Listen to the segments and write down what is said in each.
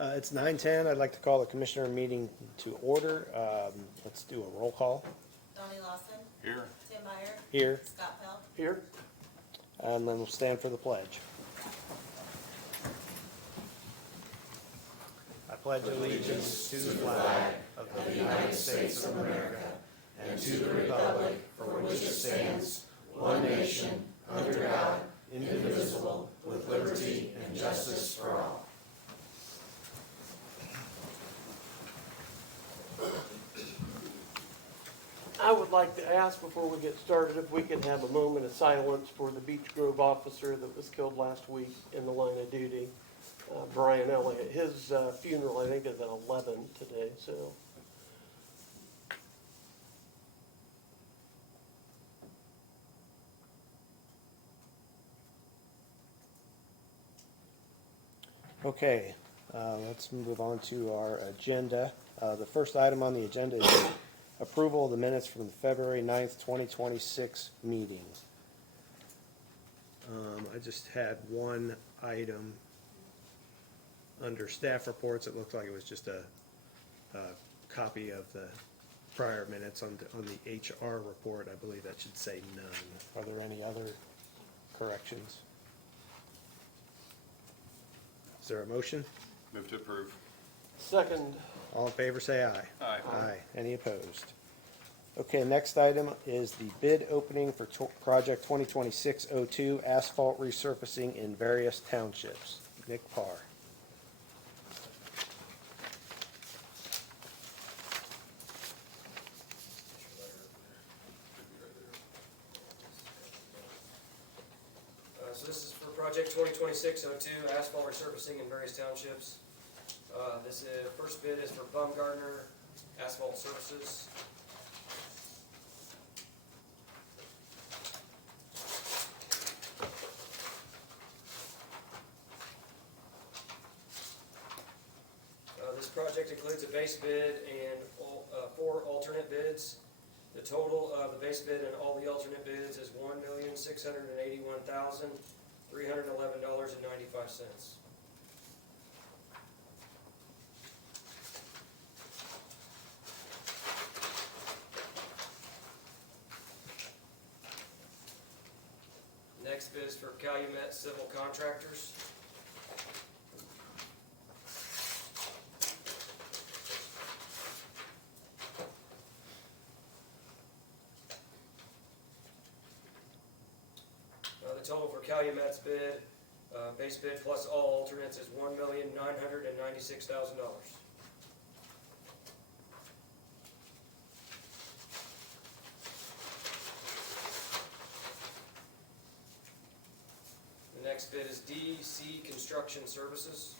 It's 9:10. I'd like to call the commissioner meeting to order. Let's do a roll call. Donnie Lawson. Here. Tim Meyer. Here, Scott Pell. Here. and then we'll stand for the pledge. I pledge allegiance to the flag of the United States of America and to the republic for which it stands, one nation, under God, indivisible, with liberty and justice for all. I would like to ask before we get started if we could have a moment of silence for the Beech Grove officer that was killed last week in the line of duty, Brian Elliott. His funeral, I think, is at 11 today, so. Okay, let's move on to our agenda. The first item on the agenda is approval of the minutes from the February 9th, 2026 meeting. I just had one item under staff reports. It looked like it was just a copy of the prior minutes on the HR report. I believe that should say none. Are there any other corrections? Is there a motion? Move to approve. Second, All in favor, say aye. Aye. Aye. Any opposed? Okay, next item is the bid opening for project 2026-02 asphalt resurfacing in various townships. Nick Parr. So this is for project 2026-02 asphalt resurfacing in various townships. This first bid is for Baumgartner Asphalt Services. This project includes a base bid and 4 alternate bids. The total of the base bid and all the alternate bids is $1,681,311.95. Next bid is for Calumet Civil Contractors. The total for Calumet's bid, base bid plus all alternates, is $1,996,000. The next bid is DC Construction Services.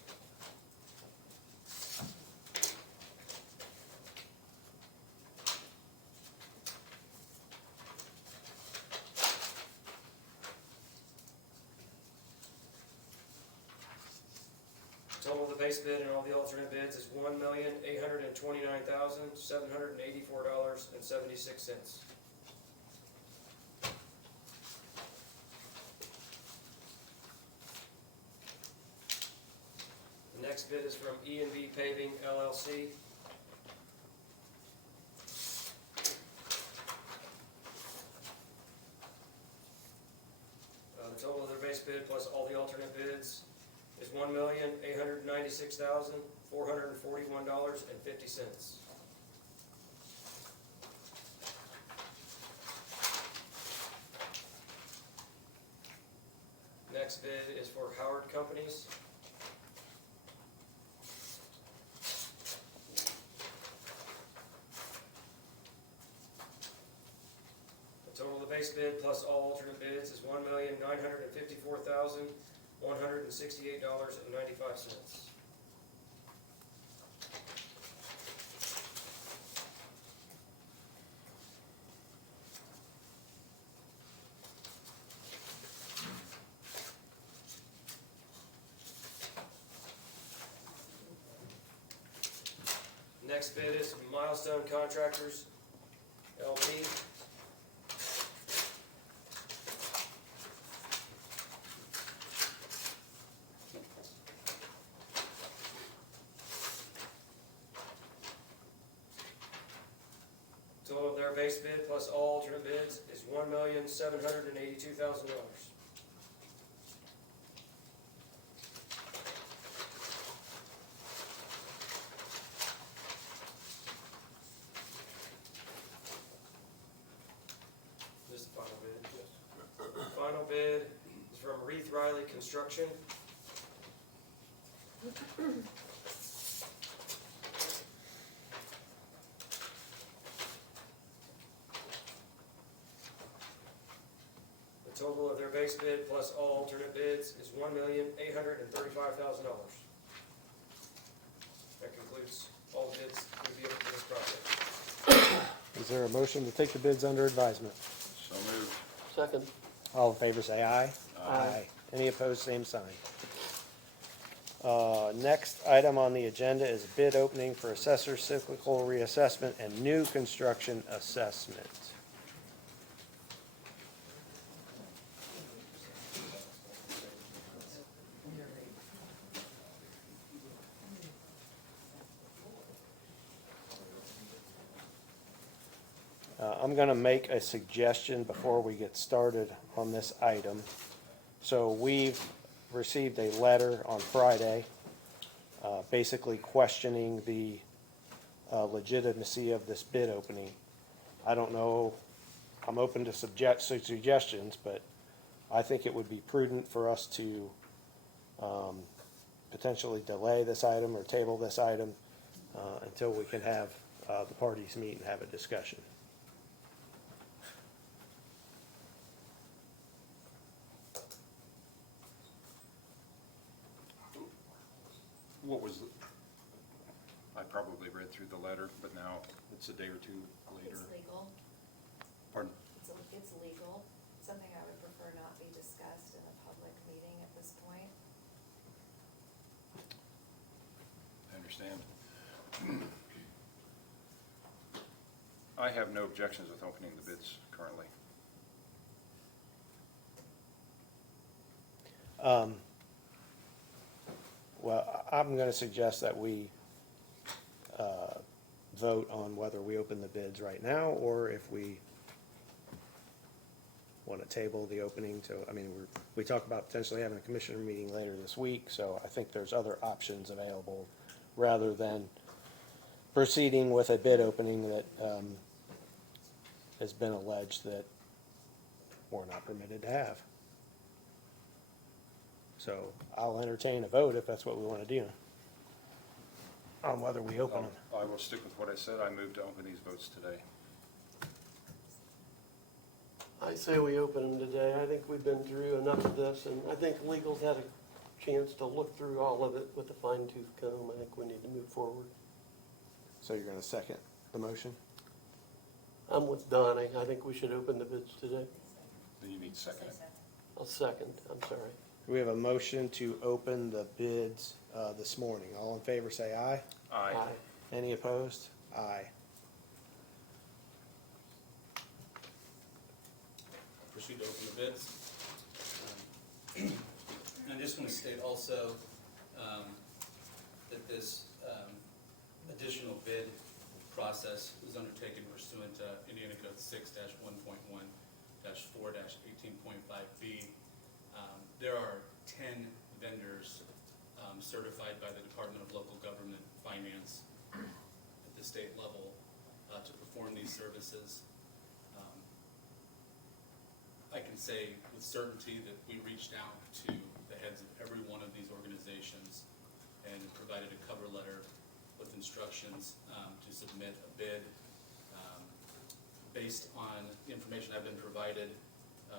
Total of the base bid and all the alternate bids is $1,829,784.76. The next bid is from E&B Paving LLC. The total of their base bid plus all the alternate bids is $1,896,441.50. Next bid is for Howard Companies. The total of the base bid plus all alternate bids is $1,954,168.95. Next bid is Milestone Contractors, LP. their base bid plus all alternate bids is $1,782,000. This is the final bid. Final bid is from Reith Riley Construction. The total of their base bid plus all alternate bids is $1,835,000. That concludes all bids to be able for this project. Is there a motion to take the bids under advisement? So moved. Second. All in favor, say aye. Aye. Any opposed, same sign. Next item on the agenda is bid opening for assessor cyclical reassessment and new construction assessment. I'm going to make a suggestion before we get started on this item. So we've received a letter on Friday, basically questioning the legitimacy of this bid opening. I don't know, I'm open to suggestions, but I think it would be prudent for us to potentially delay this item or table this item until we can have the parties meet and have a discussion. What was, I probably read through the letter, but now it's a day or two later. It's legal. Pardon? It's legal. Something I would prefer not be discussed in a public meeting at this point. I understand. I have no objections with opening the bids currently. Well, I'm going to suggest that we vote on whether we open the bids right now or if we want to table the opening to, I mean, we talked about potentially having a commissioner meeting later this week, so I think there's other options available rather than proceeding with a bid opening that has been alleged that we're not permitted to have. So I'll entertain a vote if that's what we want to do on whether we open them. I will stick with what I said. I move to open these votes today. I say we open them today. I think we've been through enough of this, and I think legal's had a chance to look through all of it with a fine tooth comb. I think we need to move forward. So you're going to second the motion? I'm with Donnie. I think we should open the bids today. Then you need to second it. I'll second, I'm sorry. We have a motion to open the bids this morning. All in favor, say aye. Aye. Any opposed? Aye. Proceed to open the bids. And I just want to state also that this additional bid process was undertaken pursuant to Indiana Code 6-1.1-4-18.5B. There are 10 vendors certified by the Department of Local Government Finance at the state level to perform these services. I can say with certainty that we reached out to the heads of every one of these organizations and provided a cover letter with instructions to submit a bid. Based on the information I've been provided,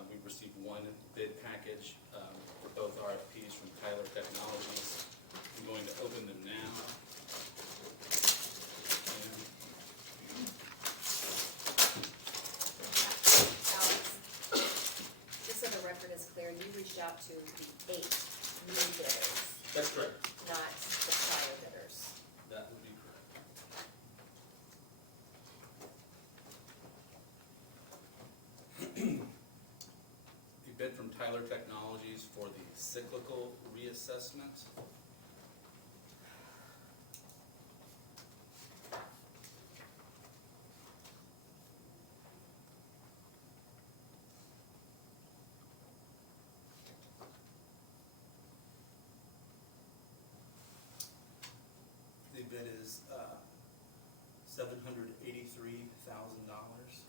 we've received one bid package for both RFPs from Tyler Technologies. I'm going to open them now. Just so the record is clear, you reached out to the 8 new bidders, That's correct. not the prior bidders. That would be correct. The bid from Tyler Technologies for the cyclical reassessment. $783,000.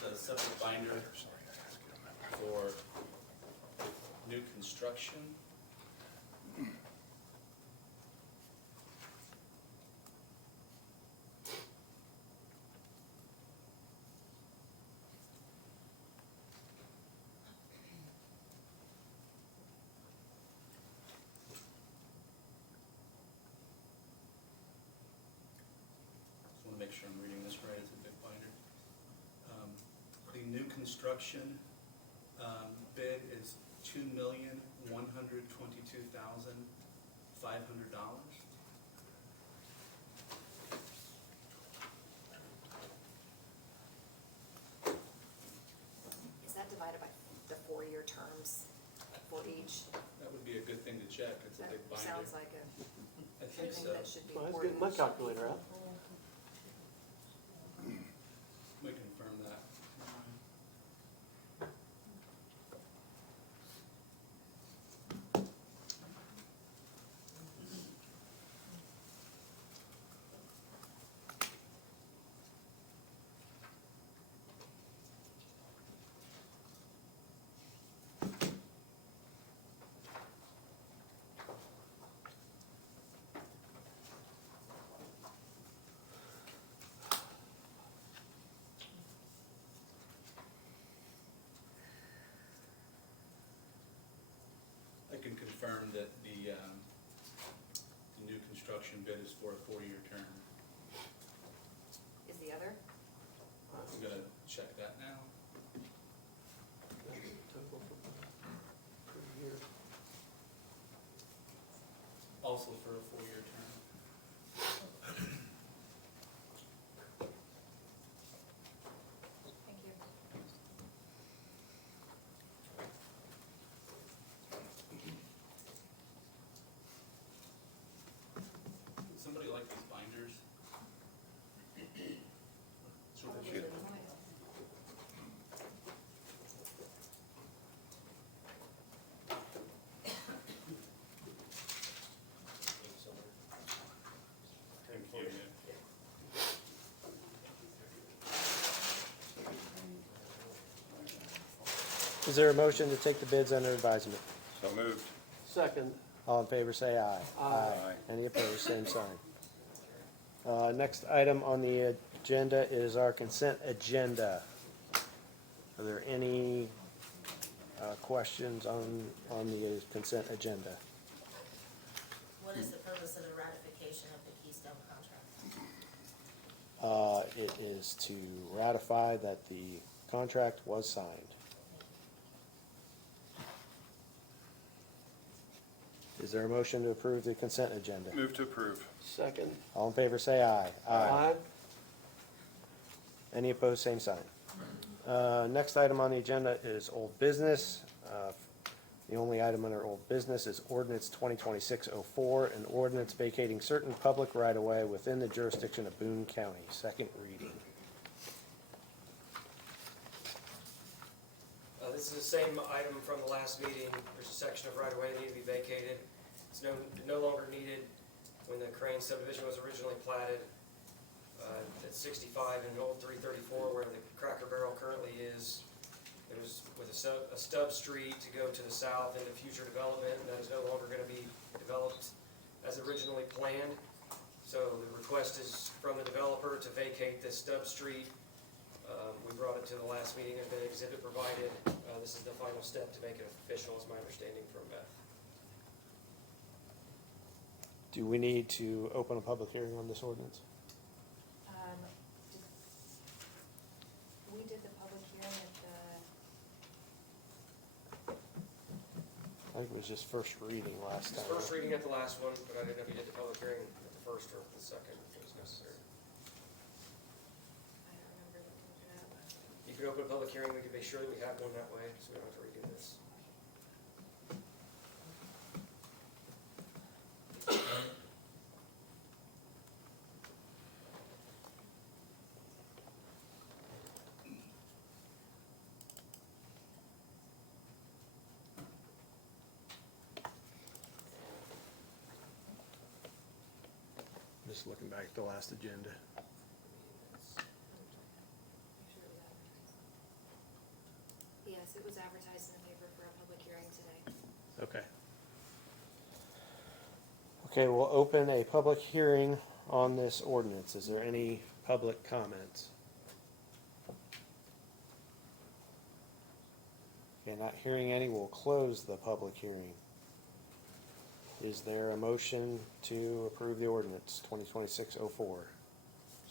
The separate binder for new construction. Just want to make sure I'm reading this right. It's a big binder. The new construction bid is $2,122,500. Is that divided by the 4-year terms for each? That would be a good thing to check. It's a That big binder. sounds like I a think thing so. that should be Well, I was important. getting my calculator out. We confirm that. I can confirm that the new construction bid is for a 4-year term. Is the other? I'm gonna check that now. Total per year. Also for a 4-year term. Thank you. Would somebody like these binders? Shoot. Thank you. Is there a motion to take the bids under advisement? So moved. Second, All in favor, say aye. Aye. Any opposed, same sign. Next item on the agenda is our consent agenda. Are there any questions on the consent agenda? What is the purpose of the ratification of the Keystone contract? It is to ratify that the contract was signed. Is there a motion to approve the consent agenda? Move to approve. second. All in favor, say aye. Aye. Any opposed, same sign. Next item on the agenda is old business. The only item under old business is ordinance 2026-04, an ordinance vacating certain public right-of-way within the jurisdiction of Boone County, second reading. This is the same item from the last meeting. There's a section of right-of-way that needs to be vacated. It's no longer needed. When the Crane subdivision was originally platted, at 65 and old 334, where the Cracker Barrel currently is, it was with a stub street to go to the south into future development, and that is no longer going to be developed as originally planned. So the request is from the developer to vacate this stub street. We brought it to the last meeting, there's been an exhibit provided. This is the final step to make it official, is my understanding from Beth. Do we need to open a public hearing on this ordinance? We did the public hearing at the, I think it was just first reading last It's time. first reading at the last one, but I didn't know if you did the public hearing at the first or the second, if it was necessary. I don't remember looking it up. we can open a public hearing, we can make sure that we have one that way, so we don't have to redo this. Just looking back at the last agenda. Yes, it was advertised in the paper for a public hearing today. Okay. Okay, we'll open a public hearing on this ordinance. Is there any public comments? Okay, not hearing any, we'll close the public hearing. Is there a motion to approve the ordinance 2026-04?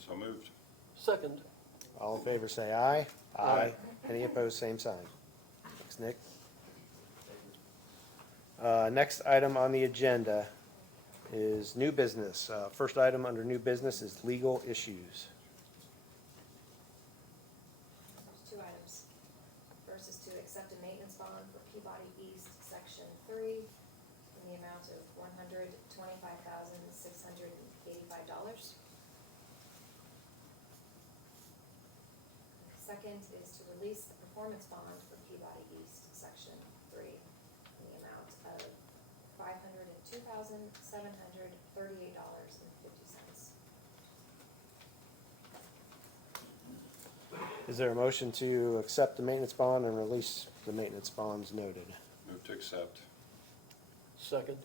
So moved. Second. All in favor say aye. Aye. Any opposed, same sign. Thanks, Nick. Next item on the agenda is new business. First item under new business is legal issues. There's two items. First is to accept a maintenance bond for Peabody East, Section 3, in the amount of $125,685. Second is to release the performance bond for Peabody East, Section 3, in the amount of $502,738.50. Is there a motion to accept the maintenance bond and release the maintenance bonds noted? Move to accept. Second.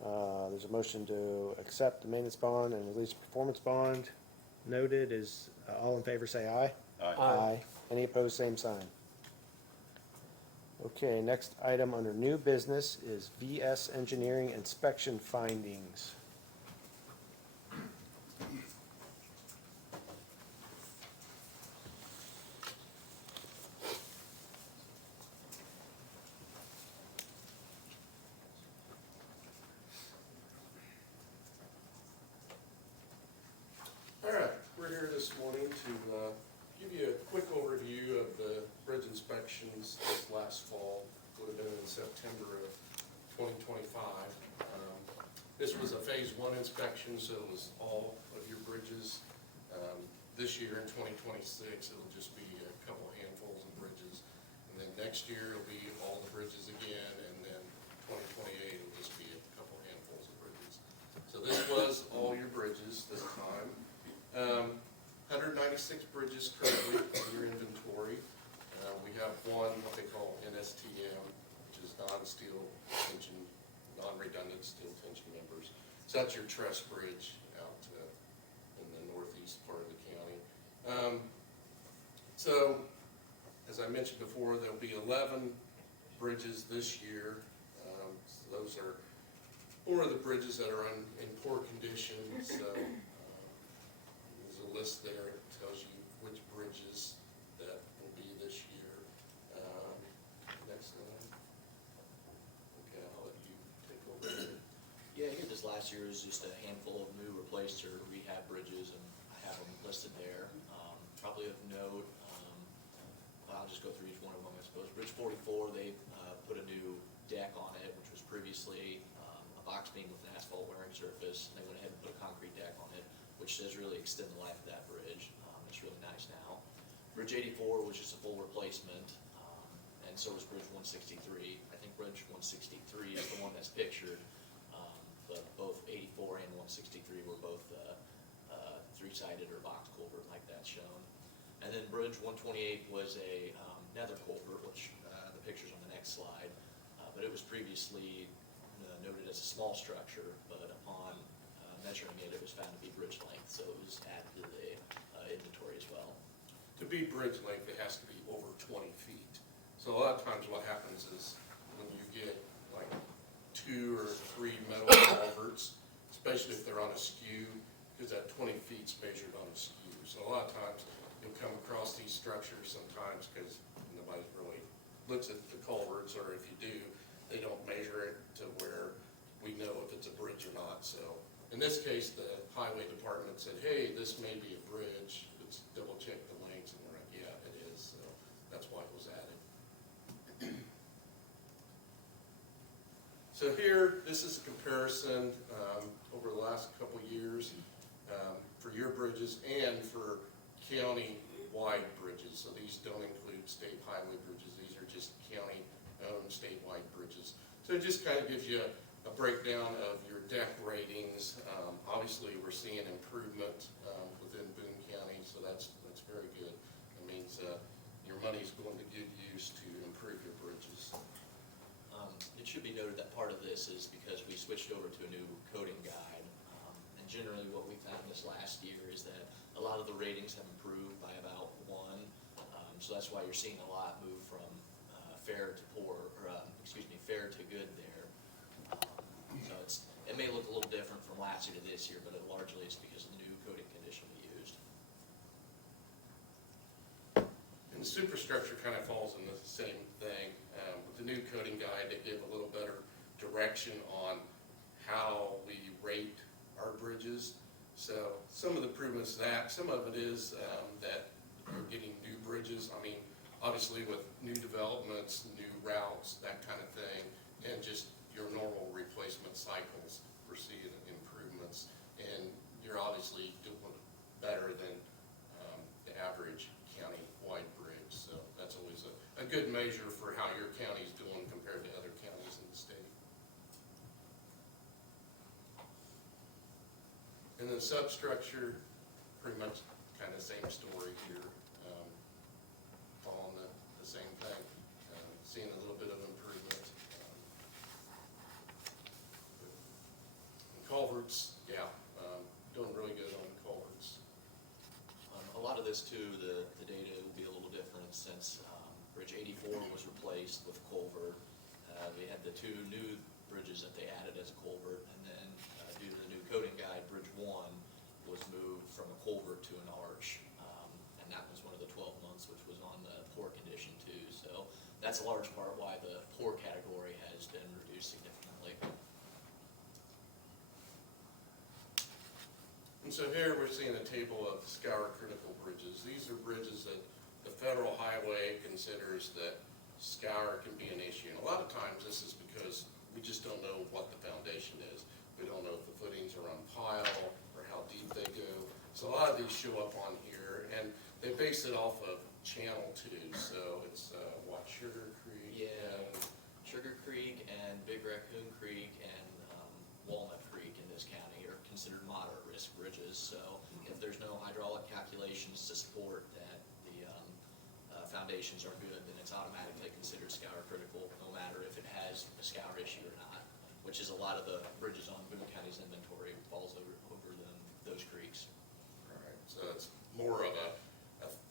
There's a motion to accept the maintenance bond and release the performance bond noted. Is all in favor say aye. Aye. Any opposed, same sign. Okay, next item under new business is VS Engineering inspection findings. All right, we're here this morning to give you a quick overview of the bridge inspections this last fall. Would have been in September of 2025. This was a phase one inspection, so it was all of your bridges. This year in 2026, it'll just be a couple handfuls of bridges. And then next year, it'll be all the bridges again, and then 2028, it'll just be a couple handfuls of bridges. So this was all your bridges this time. 196 bridges currently in your inventory. We have one, what they call NSTM, which is non-steel tension, non-redundant steel tension members. So that's your truss bridge out in the northeast part of the county. So, as I mentioned before, there'll be 11 bridges this year. So those are four of the bridges that are in poor condition. So there's a list there that tells you which bridges that will be this year. Next slide. Okay, I'll let you take over. Yeah, here this last year is just a handful of new replaced or rehab bridges, and I have them listed there. Probably of note, I'll just go through each one of them, I suppose. Bridge 44, they put a new deck on it, which was previously a box beam with an asphalt wearing surface. They went ahead and put a concrete deck on it, which does really extend the life of that bridge. It's really nice now. Bridge 84 was just a full replacement, and so was Bridge 163. I think Bridge 163 is the one that's pictured, but both 84 and 163 were both three-sided or box culvert like that's shown. And then Bridge 128 was a nether culvert, which the picture's on the next slide, but it was previously noted as a small structure, but upon measuring it, it was found to be bridge length, so it was added to the inventory as well. To be bridge length, it has to be over 20 feet. So a lot of times what happens is when you get like 2 or 3 metal culverts, especially if they're on a skew, because that 20 feet's measured on a skew. So a lot of times you'll come across these structures sometimes because nobody really looks at the culverts, or if you do, they don't measure it to where we know if it's a bridge or not. So in this case, the highway department said, hey, this may be a bridge. Let's double check the lengths, and we're like, yeah, it So here, this is a comparison over the last couple of years for your bridges and for county-wide bridges. So these don't include state highway bridges. These are just county-owned statewide bridges. So it just kind of gives you a breakdown of your deck ratings. Obviously, we're seeing improvement within Boone County, so that's very good. It means your money's going to good use to improve your bridges. It should be noted that part of this is because we switched over to a new coding guide. And generally what we found this last year is that a lot of the ratings have improved by about 1. So that's why you're seeing a lot move from fair to poor, or fair to good there. So it may look a little different from last year to this year, but largely it's because of the new coding condition we used. And the superstructure kind of falls in the same thing. With the new coding guide, they give a little better direction on how we rate our bridges. So some of the improvements some of it is that we're getting new bridges. I mean, obviously with new developments, new routes, that kind of thing, and just your normal replacement cycles, we're seeing improvements. And you're obviously doing better than the average county-wide bridge. So that's always a good measure for how your county's doing compared to other counties in the state. And the substructure, pretty much kind of same story here, following the same thing, seeing a little bit of improvement. Culverts, yeah, doing really good on the culverts. A lot of this too, the data will be a little different since Bridge 84 was replaced with culvert. We had the 2 new bridges that they added as a culvert, and then due to the new coding guide, Bridge 1 was moved from a culvert to an arch. And that was one of the 12 months which was on the poor condition too. So that's a large part why the poor category has been reduced significantly. And so here we're seeing a table of scour critical bridges. These are bridges that the federal highway considers that scour can be an issue. And a lot of times this is because we just don't know what the foundation is. We don't know if the footings are on pile or how deep they go. So a lot of these show up on here, and they base it off of Channel 2. So it's Sugar Creek. Yeah, Sugar Creek and Big Raccoon Creek and Walnut Creek in this county are considered moderate risk bridges. So if there's no hydraulic calculations to support that the foundations are good, then it's automatically considered scour critical, no matter if it has a scour issue or not, which is a lot of the bridges on Boone County's inventory falls over those creeks. Right, so it's more of a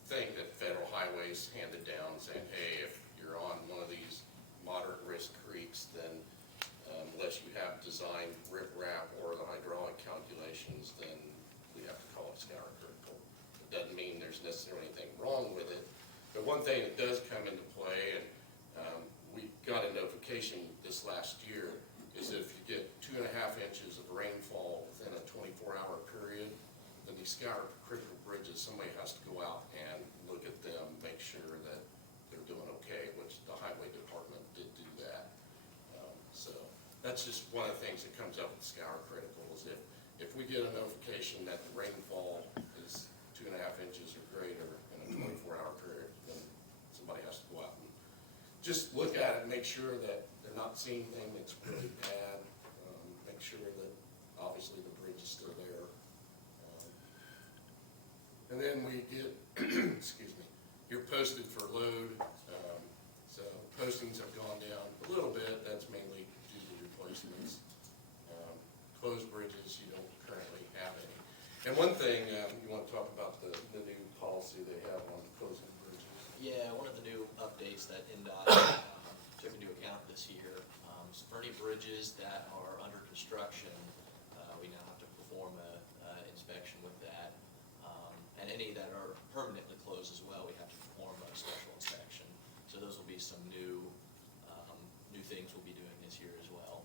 thing that federal highways handed down, saying, hey, if you're on one of these moderate risk creeks, then unless you have designed riprap or the hydraulic calculations, then we have to call it scour critical. It doesn't mean there's necessarily anything wrong with it, but one thing that does come into play, and we got a notification this last year, is if you get 2.5 inches of rainfall within a 24-hour period, then these scour critical bridges, somebody has to go out and look at them, make sure that they're doing okay, which the highway department did do that. So that's just one of the things that comes up with scour critical is if we get a notification that the rainfall is 2.5 inches or greater in a 24-hour period, then somebody has to go out and just look at it, make sure that they're not seeing anything that's really bad, make sure that obviously the bridge is still there. And then we get, excuse me, you're posted for load. So postings have gone down a little bit. That's mainly due to replacements. Closed bridges, you don't currently have any. And one thing, you want to talk about the new policy they have on closing bridges. Yeah, one of the new updates that NDOT took into account this year, so for any bridges that are under construction, we now have to perform a inspection with that. And any that are permanently closed as well, we have to perform a special inspection. So those will be some new things we'll be doing this year as well.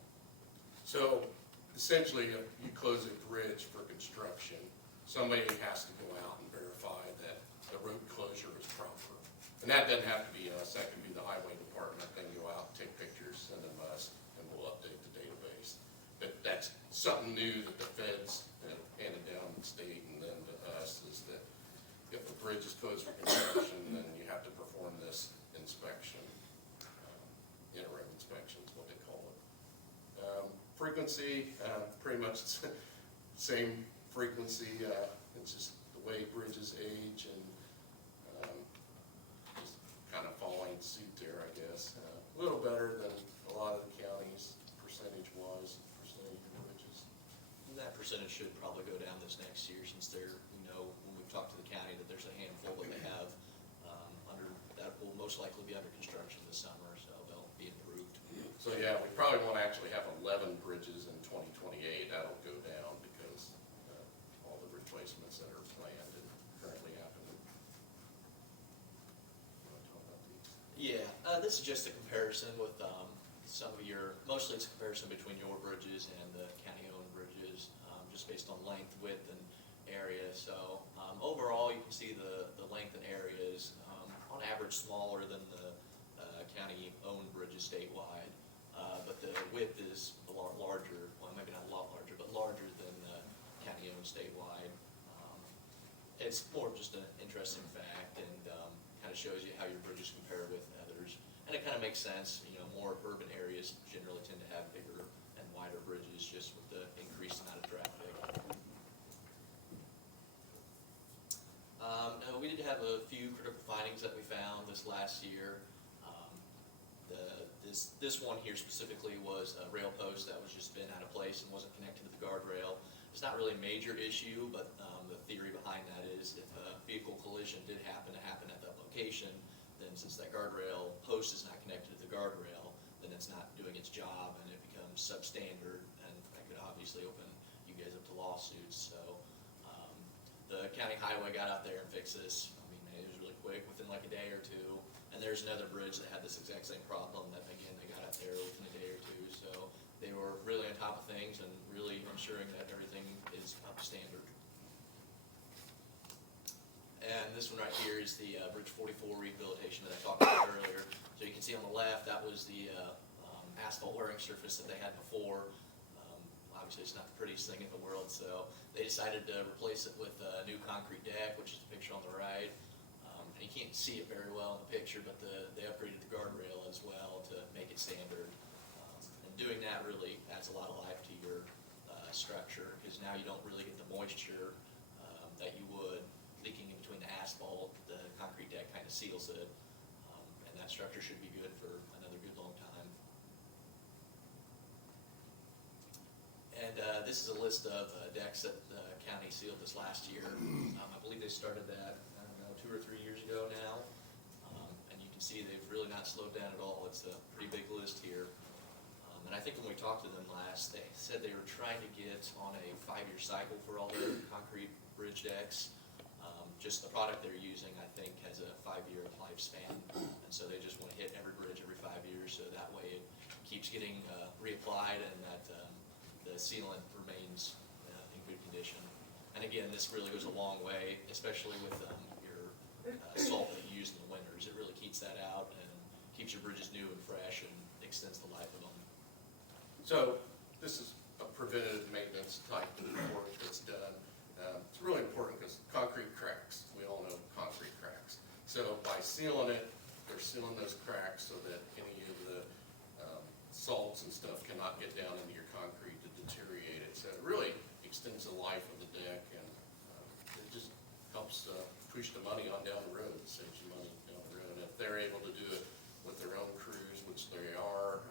So essentially, if you close a bridge for construction, somebody has to go out and verify that the road closure is proper. And that doesn't have to be us, that can be the highway department. They can go out, take pictures, send them us, and we'll update the something new that the feds have handed down to the state and then to us is that if a bridge is closed for construction, then you have to perform this inspection. Interim inspection is what they call it. Frequency, pretty much same frequency, it's just the way bridges age and just kind of following suit there, I guess. A little better than a lot of the counties percentage-wise, percentage of bridges. And that percentage should probably go down this next year since they're, when we've talked to the county, that there's a handful that they have that will most likely be under construction this summer, so they'll be improved. So yeah, we probably won't actually have 11 bridges in 2028. That'll go down because all the replacements that are planned and currently happening. You wanna talk about these? Yeah, this is just a comparison with some of mostly it's a comparison between your bridges and the county-owned bridges, just based on length, width, and area. So overall, you can see the length and area is on average smaller than the county-owned bridges statewide, but the width is a lot larger, well, maybe not a lot larger, but larger than the county-owned statewide. It's more of just an interesting fact and kind of shows you how your bridges compare with others. And it kind of makes sense, more urban areas generally tend to have bigger and wider bridges just with the increased amount of traffic. We did have a few critical findings that we found this last year. This one here specifically was a rail post that was just been out of place and wasn't connected to the guardrail. It's not really a major issue, but the theory behind that is if a vehicle collision did happen at that location, then since that guardrail post is not connected to the guardrail, then it's not doing its job and it becomes substandard, and that could obviously open you guys up to lawsuits. So the county highway got out there and fixed this. I mean, it was really quick, within like a day or two. And there's another bridge that had this exact same problem that, again, they got out there within a day or two. So they were really on top of things and really ensuring that everything is up to standard. And this one right here is the Bridge 44 rehabilitation that I talked about earlier. So you can see on the left, that was the asphalt wearing surface that they had before. Obviously, it's not the prettiest thing in the world, so they decided to replace it with a new concrete deck, which is the picture on the right. And you can't see it very well in the picture, but they upgraded the guardrail as well to make it standard. And doing that really adds a lot of life to your structure, because now you don't really get the moisture that you would leaking in between the asphalt. The concrete deck kind of seals it, and that structure should be good for another good long time. And this is a list of decks that the county sealed this last year. I believe they started that, 2 or 3 years ago now. And you can see they've really not slowed down at all. It's a pretty big list here. And I think when we talked to them last, they said they were trying to get on a 5-year cycle for all the concrete bridge decks. Just the product they're using, I think, has a 5-year lifespan. And so they just want to hit every bridge every 5 years, so that way it keeps getting reapplied and that the sealant remains in good condition. And again, this really goes a long way, especially with your salt that you use in the winters. It really keeps that out and keeps your bridges new and fresh and extends the life of them. So this is a preventative maintenance type of work that's done. It's really important because concrete cracks. We all know concrete cracks. So by sealing it, they're sealing those cracks so that any of the salts and stuff cannot get down into your concrete to deteriorate it. So it really extends the life of the deck, and it just helps push the money on down the road. It saves you money down the road. And if they're able to do it with their own crews, which they are,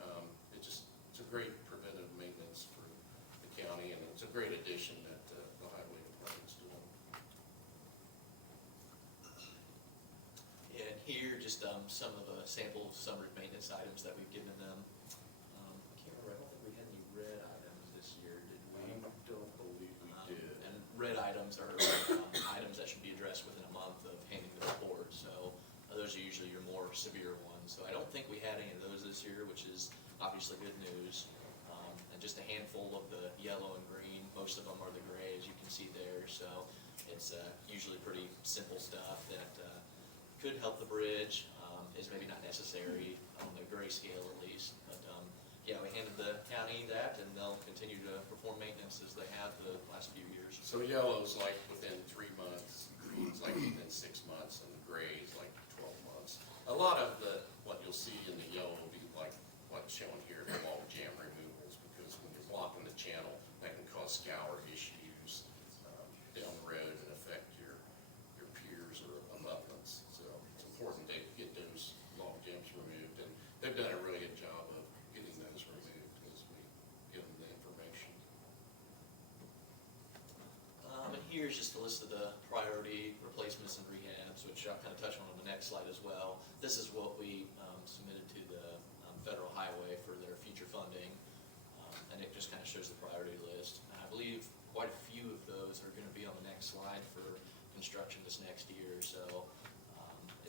it's a great preventive maintenance for the county, and it's a great addition that the highway department's doing. And here, just some of the sample summary maintenance items that we've given them. I can't remember, I don't think we had any red items this year, did we? I don't believe we did. And red items are items that should be addressed within a month of handing the report, so those are usually your more severe ones. So I don't think we had any of those this year, which is obviously good news. And just a handful of the yellow and green, most of them are the gray, as you can see there, so it's usually pretty simple stuff that could help the bridge, is maybe not necessary on the gray scale at least, but yeah, we handed the county that, and they'll continue to perform maintenance months as they have the last few years. So yellow's like within 3 months, green's like within 6 months, and gray's like 12 months. A lot of what you'll see in the yellow will be like what's shown here, the log jam removals, because when you're blocking the channel, that can cause scour issues down the road and affect your piers or abutments. So it's important to get those log jams removed, and they've done a really good job of getting those removed as we give them the information. And here's just a list of the priority replacements and rehabs, which I'll kind of touch on the next slide as well. This is what we submitted to the Federal Highway for their future funding, and it just kind of shows the priority list. And I believe quite a few of those are going to be on the next slide for construction this next year. So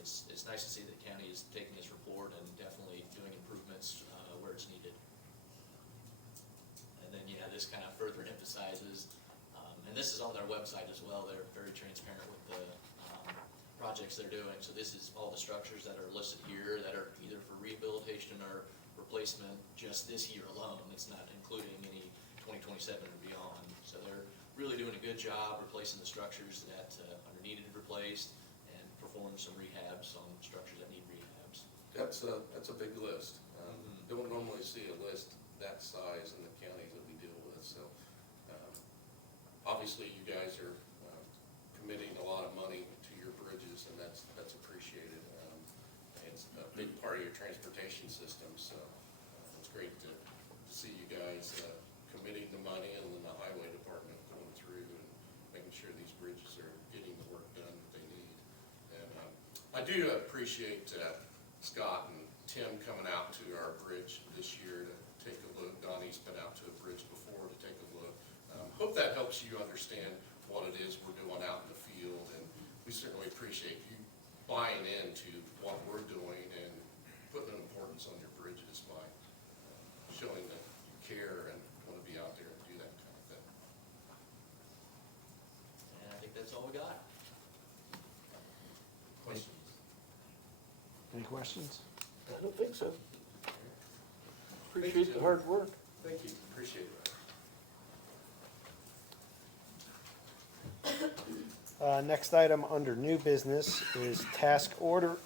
it's nice to see that the county is taking this report and definitely doing improvements where it's needed. And then, yeah, this kind of further emphasizes, and this is on their website as well, they're very transparent with the projects they're doing. So this is all the structures that are listed here that are either for rehabilitation or replacement just this year alone. It's not including any 2027 and beyond. So they're really doing a good job replacing the structures that are needed replaced and perform some rehabs on structures that need rehabs. That's a big list. Don't normally see a list that size in the counties that we deal with, so obviously you guys are committing a lot of money to your bridges, and that's appreciated. It's a big part of your transportation system, so it's great to see you guys committing the money, and then the highway department going through and making sure these bridges are getting the work done that they need. And I do appreciate Scott and Tim coming out to our bridge this year to take a look. Donnie's been out to a bridge before to take a look. Hope that helps you understand what it is we're doing out in the field, and we certainly appreciate you buying into what we're doing and putting an importance on your bridges by showing that you care and want to be out there and do that kind of thing. And I think that's all we got. Questions? Any questions? I don't think so. Appreciate the hard work. Thank you, appreciate it. Next item under new business is task order,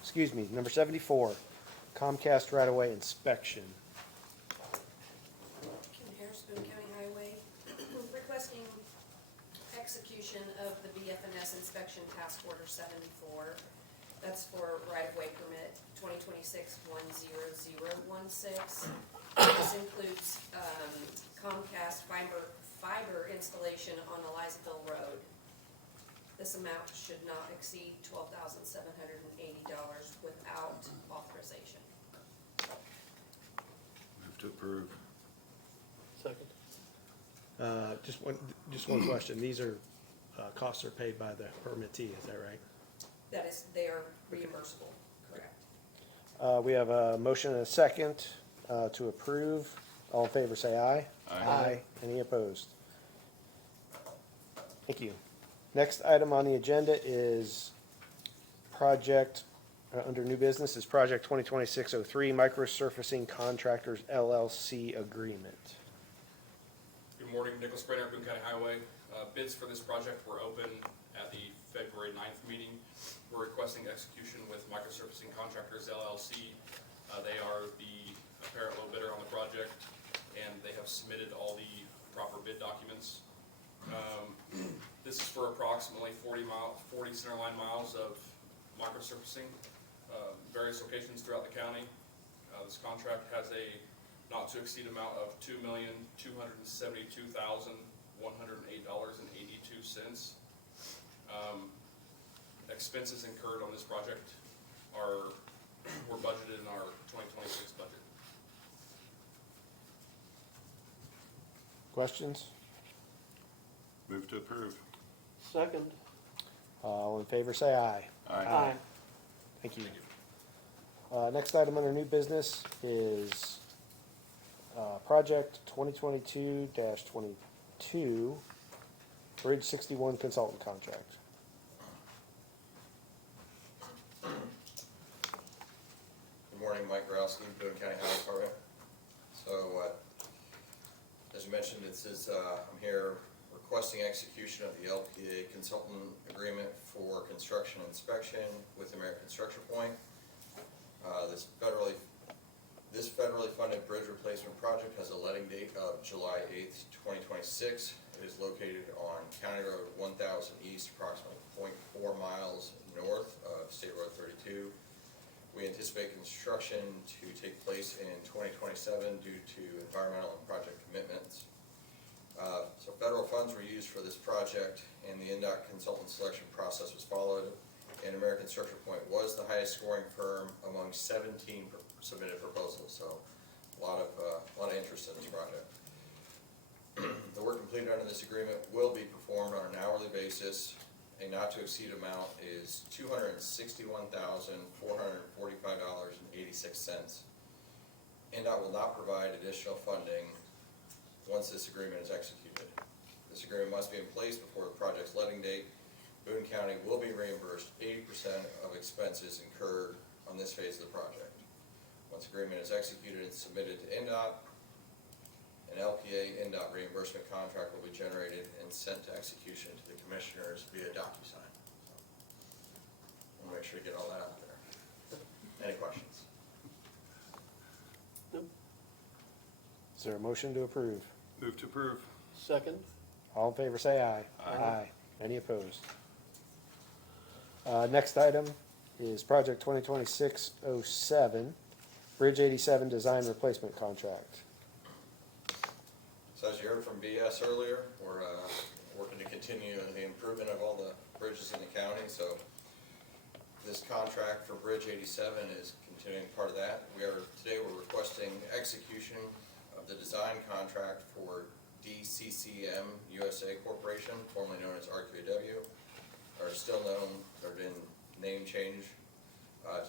excuse me, number 74, Comcast right-of-way inspection. Kim Harris, Boone County Highway, requesting execution of the BFNS inspection task order 74. That's for right-of-way permit 2026-10016. This includes Comcast fiber installation on Elizaville Road. This amount should not exceed $12,780 without authorization. Move to approve. Second. Just one question. These are, costs are paid by the permittee, is that right? That is, they are reimbursable, correct? We have a motion and a second to approve. All in favor, say aye. Aye. Any opposed? Thank you. Next item on the agenda is project, under new business, is project 2026-03, Microsurfacing Contractors LLC agreement. Good morning, Nicholas Brenner, Boone County Highway. Bids for this project were open at the February 9th meeting. We're requesting execution with Microsurfacing Contractors LLC. They are the apparent low bidder on the project, and they have submitted all the proper bid documents. This is for approximately 40 centerline miles of microsurfacing, various locations throughout the county. This contract has a not to exceed amount of $2,272,108.82. Expenses incurred on this project were budgeted in our 2026 budget. Questions? Move to approve. Second. All in favor, say aye. Aye. Thank you. Next item under new business is project 2022-22, Bridge 61 consultant contract. Good morning, Mike Growski, Boone County Highway Department. So As you mentioned, I'm here requesting execution of the LPA consultant agreement for construction inspection with American Structure Point. This federally funded bridge replacement project has a letting date of July 8th, 2026. It is located on County Road 1000 East, approximately 0.4 miles north of State Road 32. We anticipate construction to take place in 2027 due to environmental and project commitments. So federal funds were used for this project, and the NDOT consultant selection process was followed, and American Structure Point was the highest scoring firm among 17 submitted proposals, so a lot of interest in this project. The work completed under this agreement will be performed on an hourly basis. A not to exceed amount is $261,445.86. NDOT will not provide additional funding once this agreement is executed. This agreement must be in place before the project's letting date. Boone County will be reimbursed 80% of expenses incurred on this phase of the project. Once agreement is executed and submitted to NDOT, an LPA NDOT reimbursement contract will be generated and sent to execution to the commissioners via DocuSign. I'll make sure to get all that out there. Any questions? Is there a motion to approve? Move to approve. Second? All in favor, say aye. Aye. Any opposed? Next item is project 2026-07, Bridge 87 Design Replacement Contract. So as you heard from BS earlier, we're working to continue the improvement of all the bridges in the county. So this contract for Bridge 87 is continuing part of that. Today we're requesting execution of the design contract for DCCM USA Corporation, formerly known as RQAW, or still known, there's been name change,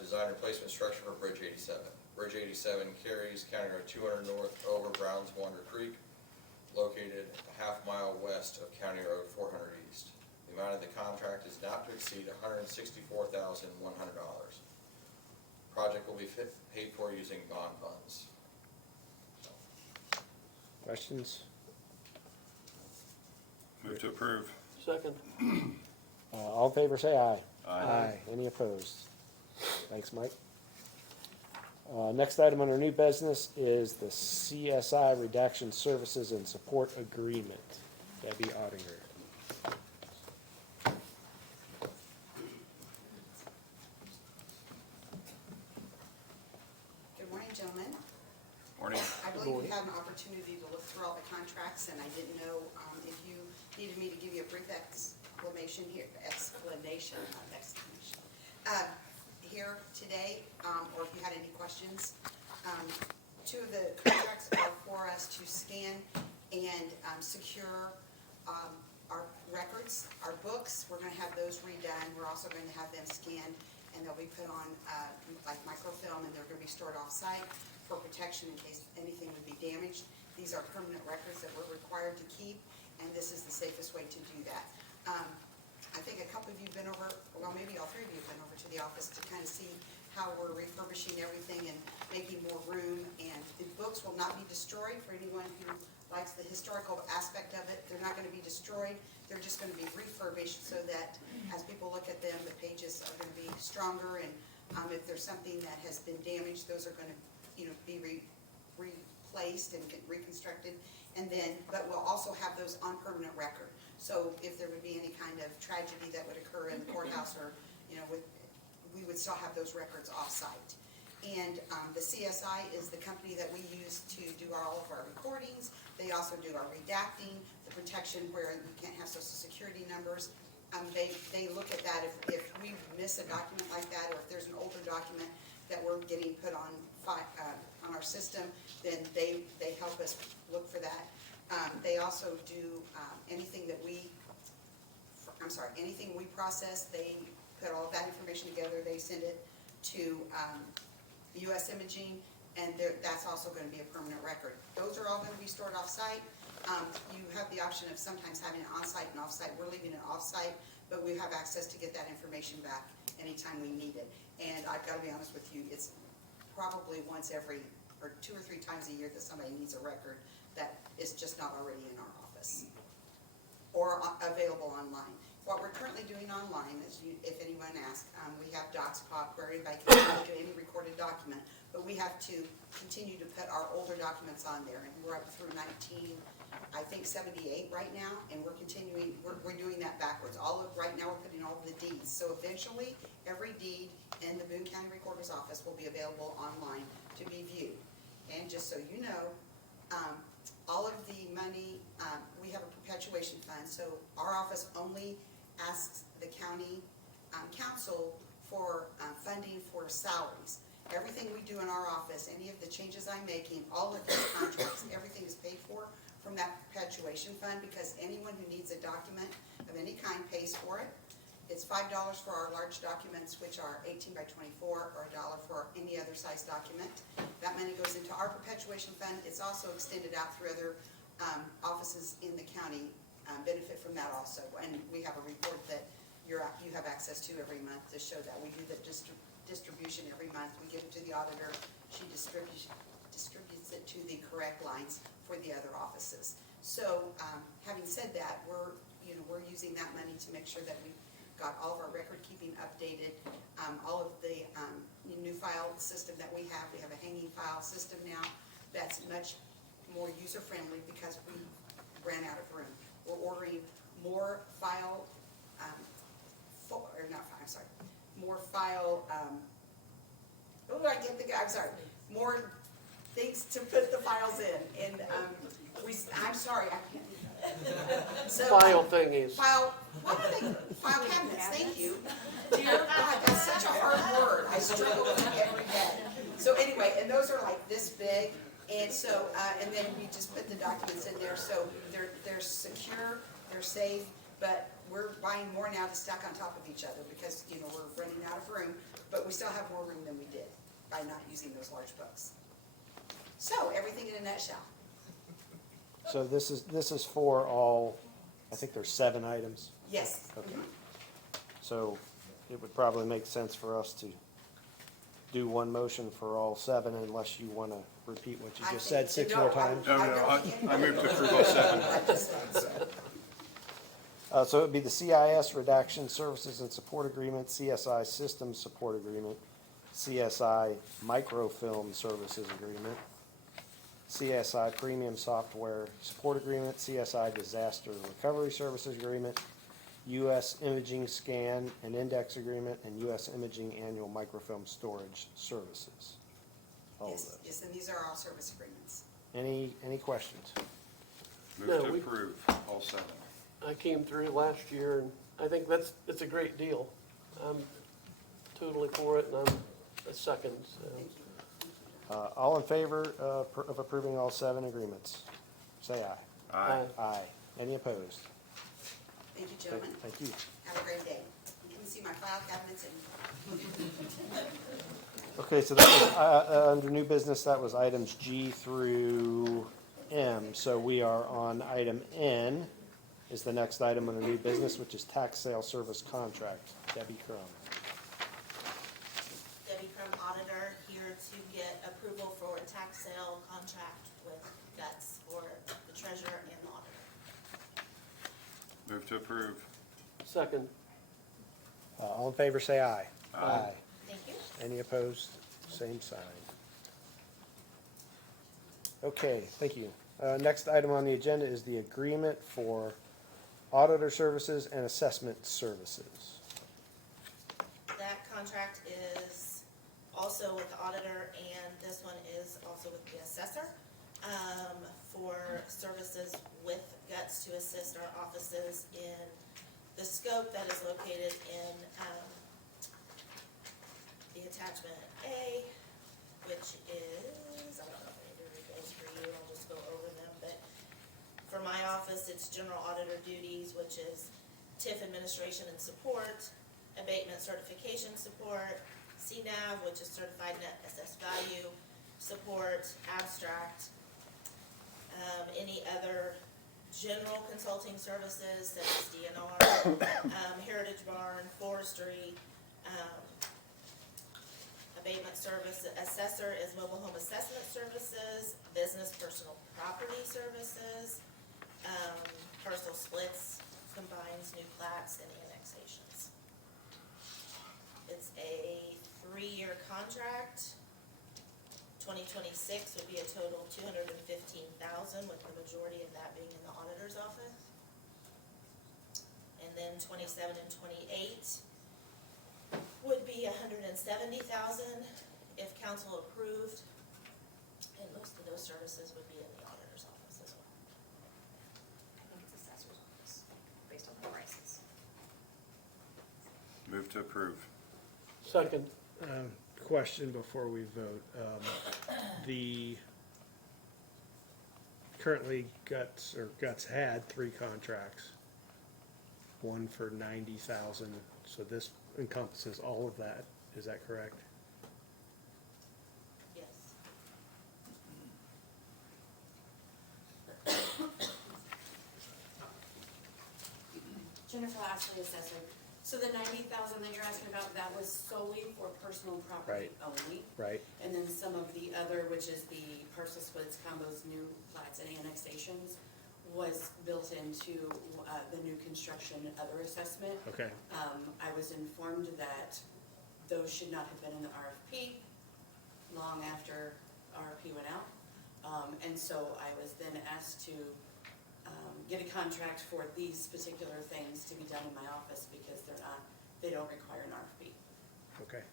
design replacement structure for Bridge 87. Bridge 87 carries County Road 200 north over Browns Wander Creek, located a half-mile west of County Road 400 east. The amount of the contract is not to exceed $164,100. Project will be paid for using bond funds. Questions? Move to approve. Second? All in favor, say aye. Aye. Any opposed? Thanks, Mike. Next item under new business is the CSI Redaction Services and Support Agreement. Debbie Ottinger. Good morning, gentlemen. Morning. I believe you had an opportunity to look through all the contracts, and I didn't know if you needed me to give you a brief explanation here today, or if you had any questions. Two of the contracts are for us to scan and secure our records, our books. We're going to have those redone. We're also going to have them scanned, and they'll be put on like microfilm, and they're going to be stored off-site for protection in case anything would be damaged. These are permanent records that we're required to keep, and this is the safest way to do that. I think a couple of you have been over, well, maybe all three of you have been over to the office to kind of see how we're refurbishing everything and making more room. And the books will not be destroyed. For anyone who likes the historical aspect of it, they're not going to be destroyed. They're just going to be refurbished so that as people look at them, the pages are going to be stronger. And if there's something that has been damaged, those are going to, be replaced and reconstructed. And then, but we'll also have those on permanent record. So if there would be any kind of tragedy that would occur in the courthouse, or we would still have those records off-site. And the CSI is the company that we use to do all of our recordings. They also do our redacting, the protection where we can't have social security numbers. They look at that if we miss a document like that, or if there's an older document that we're getting put on our system, then they help us look for that. They also do anything we process. They put all of that information together. They send it to U.S. Imaging, and that's also going to be a permanent record. Those are all going to be stored off-site. You have the option of sometimes having it on-site and off-site. We're leaving it off-site, but we have access to get that information back anytime we need it. And I've got to be honest with you, it's probably once every or 2 or 3 times a year that somebody needs a record that is just not already in our office or available online. What we're currently doing online is, if anyone asks, we have DocsPop where anybody can go to any recorded document, but we have to continue to put our older documents on there, and we're up through 78 right now, and we're continuing, we're doing that backwards. Right now we're putting all of the deeds, so eventually every deed in the Boone County Recorder's Office will be available online to be viewed. And just so you know, all of the money, we have a perpetuation fund, so our office only asks the county council for funding for salaries. Everything we do in our office, any of the changes I'm making, all of these contracts, everything is paid for from that perpetuation fund, because anyone who needs a document of any kind pays for it. It's $5 for our large documents, which are 18 by 24, or $1 for any other size document. That money goes into our perpetuation fund. It's also extended out through other offices in the county, benefit from that also. And we have a report that you have access to every month to show that. We do the distribution every month. We give it to the auditor. She distributes it to the correct lines for the other offices. So having said that, we're using that money to make sure that we've got all of our record keeping updated, all of the new file system that we have. We have a hanging file system now that's much more user friendly because we ran out of room. We're ordering more file, more things to put the files in, and I'm sorry, I can't. So, File thingies. File cabinets, thank you. Dear God, that's such a hard word, I struggle with it every day. So anyway, and those are like this big, and so, and then we just put the documents in there, so they're secure, they're safe, but we're buying more now to stack on top of each other because, we're running out of room, but we still have more room than we did by not using those large books. So, everything in a nutshell. So this is for all, I think there's 7 items. Yes. Okay. So it would probably make sense for us to do one motion for all 7 unless you want to repeat what you just said 6 more times. No, I move to approve all 7. So it would be the CIS Redaction Services and Support Agreement, CSI Systems Support Agreement, CSI Microfilm Services Agreement, CSI Premium Software Support Agreement, CSI Disaster Recovery Services Agreement, U.S. Imaging Scan and Index Agreement, and U.S. Imaging Annual Microfilm Storage Services. All of those. Yes, and these are all service agreements. Any questions? Move No, to we- approve all 7. I came through last year, and I think it's a great deal. I'm totally for it, and I'm a second, so. All in favor of approving all 7 agreements? Say aye. Aye. Aye. Any opposed? Thank you, gentlemen. Thank you. Have a great day. You can see my file cabinets and Okay, so that was, under new business, that was items G through M. So we are on item N, is the next item under new business, which is tax sale service contract. Debbie Crum. Debbie Crum, auditor, here to get approval for a tax sale contract with Guts for the treasurer and the auditor. Move to approve. Second. All in favor, say aye. Aye. Thank you. Any opposed? Same sign. Okay, thank you. Next item on the agenda is the agreement for auditor services and assessment services. That contract is also with the auditor, and this one is also with the assessor, for services with Guts to assist our offices in the scope that is located in, the attachment A, which is, I don't know if I need to read those for you, I'll just go over them, but for my office, it's general auditor duties, which is TIF administration and support, abatement certification support, CNAV, which is certified net assessed value support, abstract, any other general consulting services such as DNR, Heritage Barn, forestry, abatement service. Assessor is mobile home assessment service. plats and annexations. It's a 3-year contract. 2026 would be a total of $215,000, with the majority of that being in the auditor's office. And then 27 and 28 would be $170,000 if council approved. And most of those services would be in the auditor's office as well. I think it's assessor's office, based on the prices. Move to approve. Second. Question before we vote. The currently Guts had 3 contracts, one for 90,000. So this encompasses all of that. Is that correct? Yes. Jennifer Ashley, assessor. So the 90,000 that you're asking about, that was solely for personal property only? Right. And then some of the other, which is the parcel splits, combos, new plats, and annexations, was built into the new construction other assessment. Okay. I was informed that those should not have been in the RFP long after RFP went out. And so I was then asked to get a contract for these particular things to be done in my office because they don't require an RFP. Okay.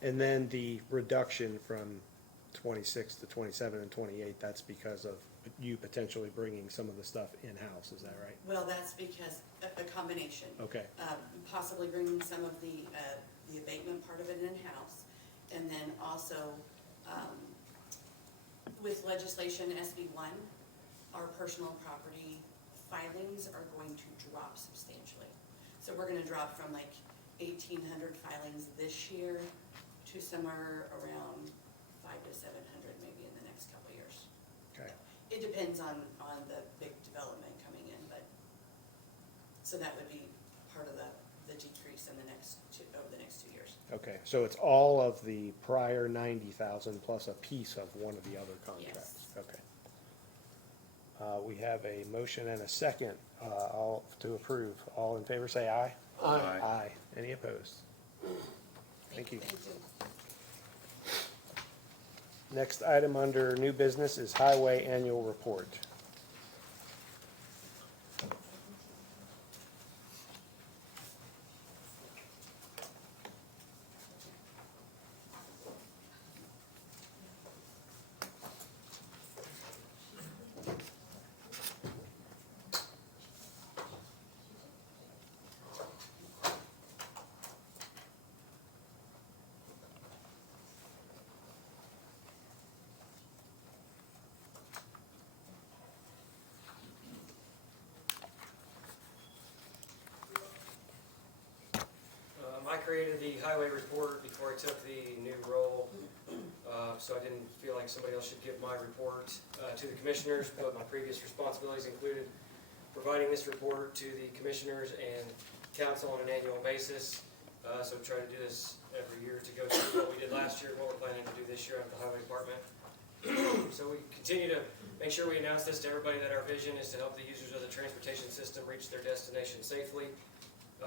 And then the reduction from 26 to 27 and 28, that's because of you potentially bringing some of the stuff in-house, is that right? Well, that's because a combination. Okay. Possibly bringing some of the abatement part of it in-house. And then also, with legislation SB 1, our personal property filings are going to drop substantially. So we're gonna drop from like 1,800 filings this year to somewhere around 500 to 700 maybe in the next couple of years. Okay. It depends on the big development coming in, but, so that would be part of the decrease in over the next 2 years. Okay, so it's all of the prior 90,000 plus a piece of one of the other contracts? Yes. Okay. We have a motion and a second, all to approve. All in favor, say aye. Aye. Aye. Any opposed? Thank you. Thank you. Next item under new business is highway annual report. I created the highway report before I took the new role, so I didn't feel like somebody else should give my report to the commissioners, but my previous responsibilities included providing this report to the commissioners and council on an annual basis. So try to do this every year to go through what we did last year, what we're planning to do this year at the highway department. So we continue to make sure we announce this to everybody that our vision is to help the users of the transportation system reach their destination safely.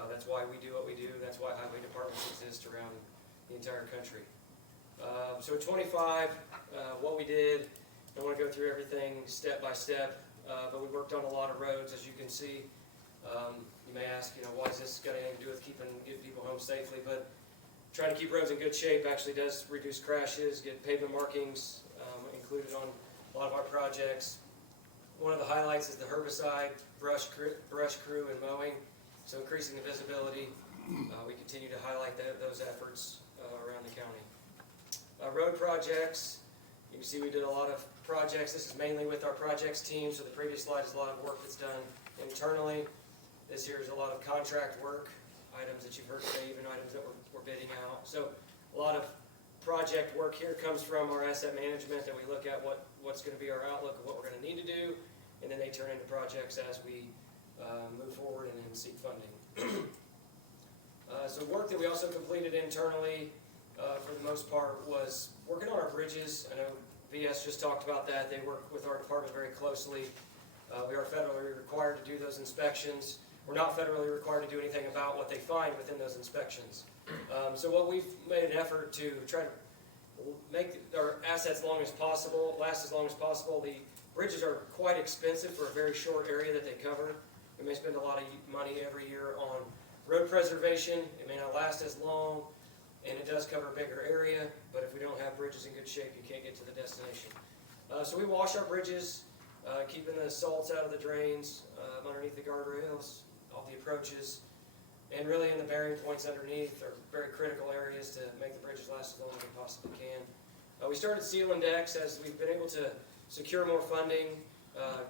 That's why we do what we do. That's why highway departments exist around the entire country. So 25, what we did, I don't want to go through everything step by step, but we worked on a lot of roads, as you can see. You may ask, why is this got anything to do with getting people home safely? But trying to keep roads in good shape actually does reduce crashes, get pavement markings included on a lot of our projects. One of the highlights is the herbicide, brush crew, and mowing. So increasing the visibility, we continue to highlight those efforts around the county. Road projects, you can see we did a lot of projects. This is mainly with our projects team, so the previous slide is a lot of work that's done internally. This here is a lot of contract work, items that you've heard today, even items that we're bidding out. So a lot of project work here comes from our asset management, that we look at what's going to be our outlook of what we're going to need to do, and then they turn into projects as we move forward and then seek funding. So work that we also completed internally, for the most part, was working on our bridges. I know VS just talked about that. They work with our department very closely. We are federally required to do those inspections. we're not federally required to do anything about what they find within those inspections. So what we've made an effort to try to make our assets long as possible, last as long as possible. The bridges are quite expensive for a very short area that they cover. We may spend a lot of money every year on road preservation. It may not last as long, and it does cover a bigger area, but if we don't have bridges in good shape, you can't get to the destination. So we wash our bridges, keeping the salts out of the drains, underneath the guardrails, off the approaches, and really in the bearing points underneath are very critical areas to make the bridges last as long as they possibly can. We started sealing decks as we've been able to secure more funding.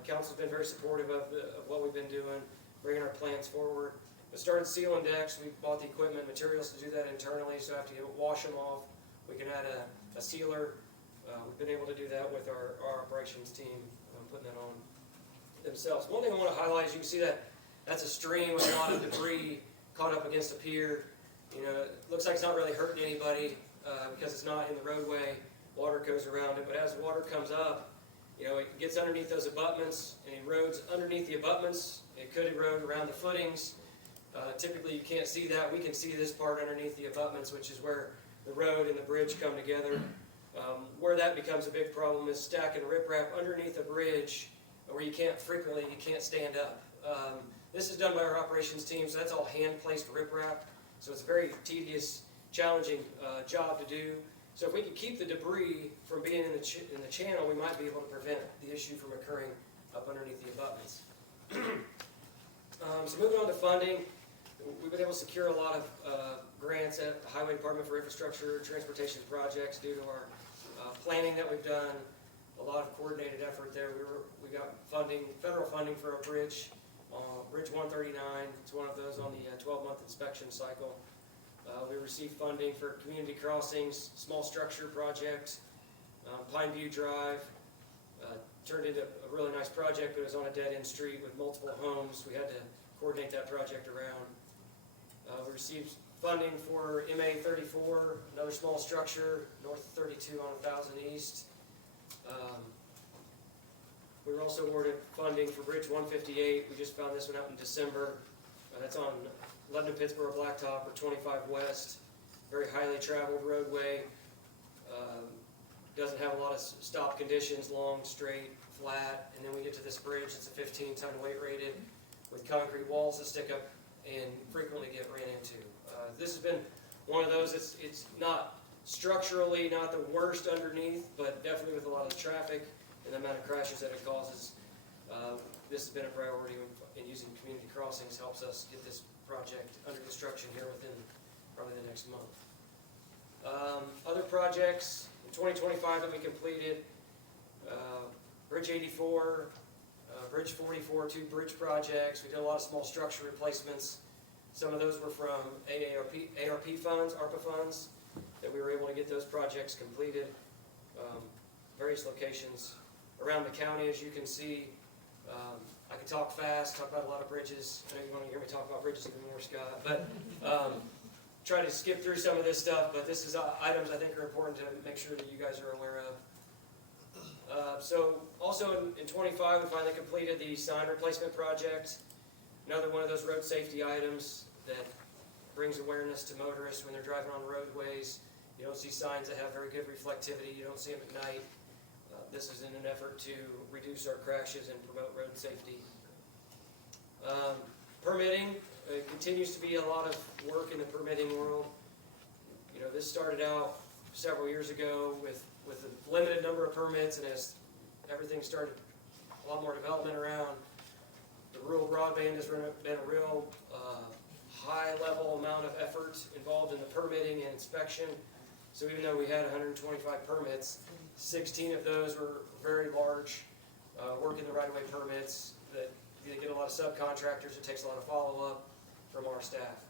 Council's been very supportive of what we've been doing, bringing our plans forward. We started sealing decks. We bought the equipment, materials to do that internally, so after you wash them off, we can add a sealer. We've been able to do that with our operations team, putting that on themselves. One thing I want to highlight is you can see that that's a stream with a lot of debris caught up against a pier. You know, it looks like it's not really hurting anybody because it's not in the roadway. Water goes around it, but as water comes up, you know, it gets underneath those abutments and erodes underneath the abutments. It could erode around the footings. Typically you can't see that. We can see this part underneath the abutments, which is where the road and the bridge come together. Where that becomes a big problem is stacking riprap underneath a bridge where you can't stand up. This is done by our operations team, so that's all hand-placed riprap. So it's a very tedious, challenging job to do. So if we could keep the debris from being in the channel, we might be able to prevent the issue from occurring up underneath the abutments. So moving on to funding, we've been able to secure a lot of grants at the Highway Department for infrastructure, transportation projects due to our planning that we've done. A lot of coordinated effort there. We got funding, federal funding for a bridge, Bridge 139. It's one of those on the 12-month inspection cycle. We received funding for community crossings, small structure project, Pine View Drive. Turned into a really nice project, but it was on a dead-end street with multiple homes. We had to coordinate that project around. We received funding for MA 34, another small structure, north of 32 on 1000 East. We were also awarded funding for Bridge 158. We just found this one out in December. That's on Lebanon-Pittsburgh Blacktop or 25 West. Very highly traveled roadway. Doesn't have a lot of stop conditions, long, straight, flat. And then we get to this bridge, it's a 15-ton weight rated with concrete walls that stick up and frequently get ran into. This has been one of those, it's not structurally not the worst underneath, but definitely with a lot of traffic and the amount of crashes that it causes, this has been a priority, and using community crossings helps us get this project under construction here within probably the next month. Other projects in 2025 that we completed, Bridge 84, Bridge 44, 2 bridge projects. We did a lot of small structure replacements. Some of those were from ARP funds, ARPA funds, that we were able to get those projects completed. Various locations around the county, as you can see. I can talk fast, talk about a lot of bridges. I know you want to hear me talk about bridges even more, Scott. But try to skip through some of this stuff, but this is items I think are important to make sure that you guys are aware of. So also in 25, we finally completed the sign replacement project. Another one of those road safety items that brings awareness to motorists when they're driving on roadways. You don't see signs that have very good reflectivity. You don't see them at night. This is in an effort to reduce our crashes and promote road safety. Permitting continues to be a lot of work in the permitting world. You know, this started out several years ago with a limited number of permits, and as everything started, a lot more development around. The rural broadband has been a real high-level amount of effort involved in the permitting and inspection. So even though we had 125 permits, 16 of those were very large, work in the right-of-way permits that they get a lot of subcontractors. It takes a lot of follow-up from our staff.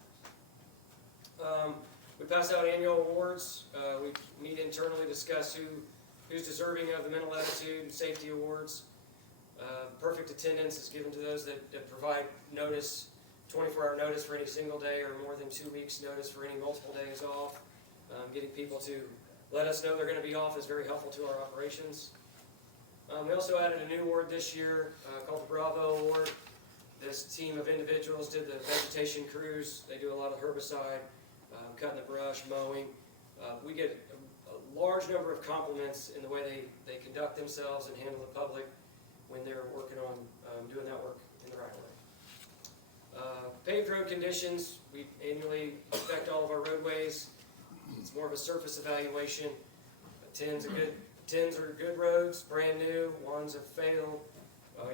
We pass out annual awards. We meet internally, discuss who's deserving of the mental attitude and safety awards. Perfect attendance is given to those that provide notice, 24-hour notice for any single day or more than 2 weeks notice for any multiple days off. Getting people to let us know they're going to be off is very helpful to our operations. We also added a new award this year called the Bravo Award. This team of individuals did the vegetation crews. They do a lot of herbicide, cutting the brush, mowing. We get a large number of compliments in the way they conduct themselves and handle the public when they're working on doing that work in the right of way. Paved road conditions, we annually inspect all of our roadways. It's more of a surface evaluation. 10s are good roads, brand new. 1s have failed.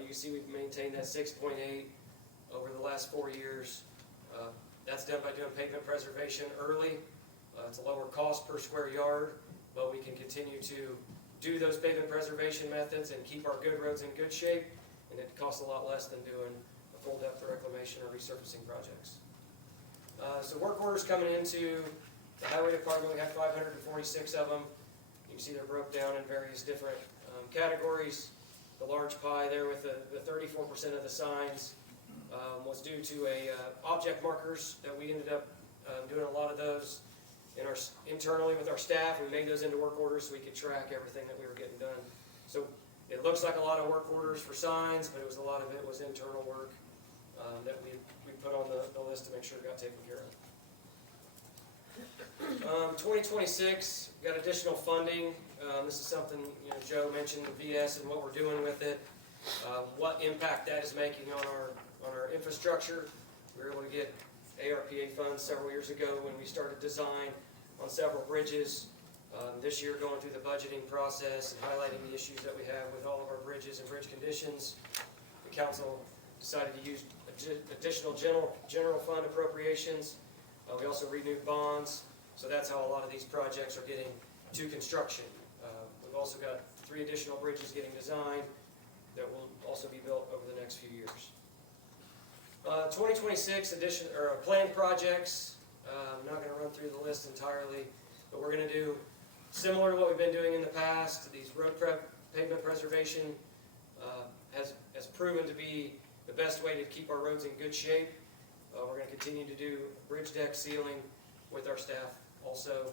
You can see we've maintained that 6.8 over the last 4 years. That's done by doing pavement preservation early. It's a lower cost per square yard, but we can continue to do those pavement preservation methods and keep our good roads in good shape, and it costs a lot less than doing a full depth reclamation or resurfacing projects. So work orders coming into the highway department, we have 546 of them. You can see they're broke down in various different categories. The large pie there with the 34% of the signs was due to object markers that we ended up doing a lot of those internally with our staff. We made those into work orders so we could track everything that we were getting done. So it looks like a lot of work orders for signs, but a lot of it was internal work that we put on the list to make sure it got taken care of. 2026, we've got additional funding. This is something, Joe mentioned the VS and what we're doing with it, what impact that is making on our infrastructure. We were able to get ARPA funds several years ago when we started design on several bridges. This year, going through the budgeting process and highlighting the issues that we have with all of our bridges and bridge conditions, the council decided to use additional general fund appropriations. We also renewed bonds, so that's how a lot of these projects are getting to construction. We've also got 3 additional bridges getting designed that will also be built over the next few years. 2026 planned projects. I'm not going to run through the list entirely, but we're going to do similar to what we've been doing in the past. These road pavement preservation has proven to be the best way to keep our roads in good shape. We're going to continue to do bridge deck sealing with our staff also.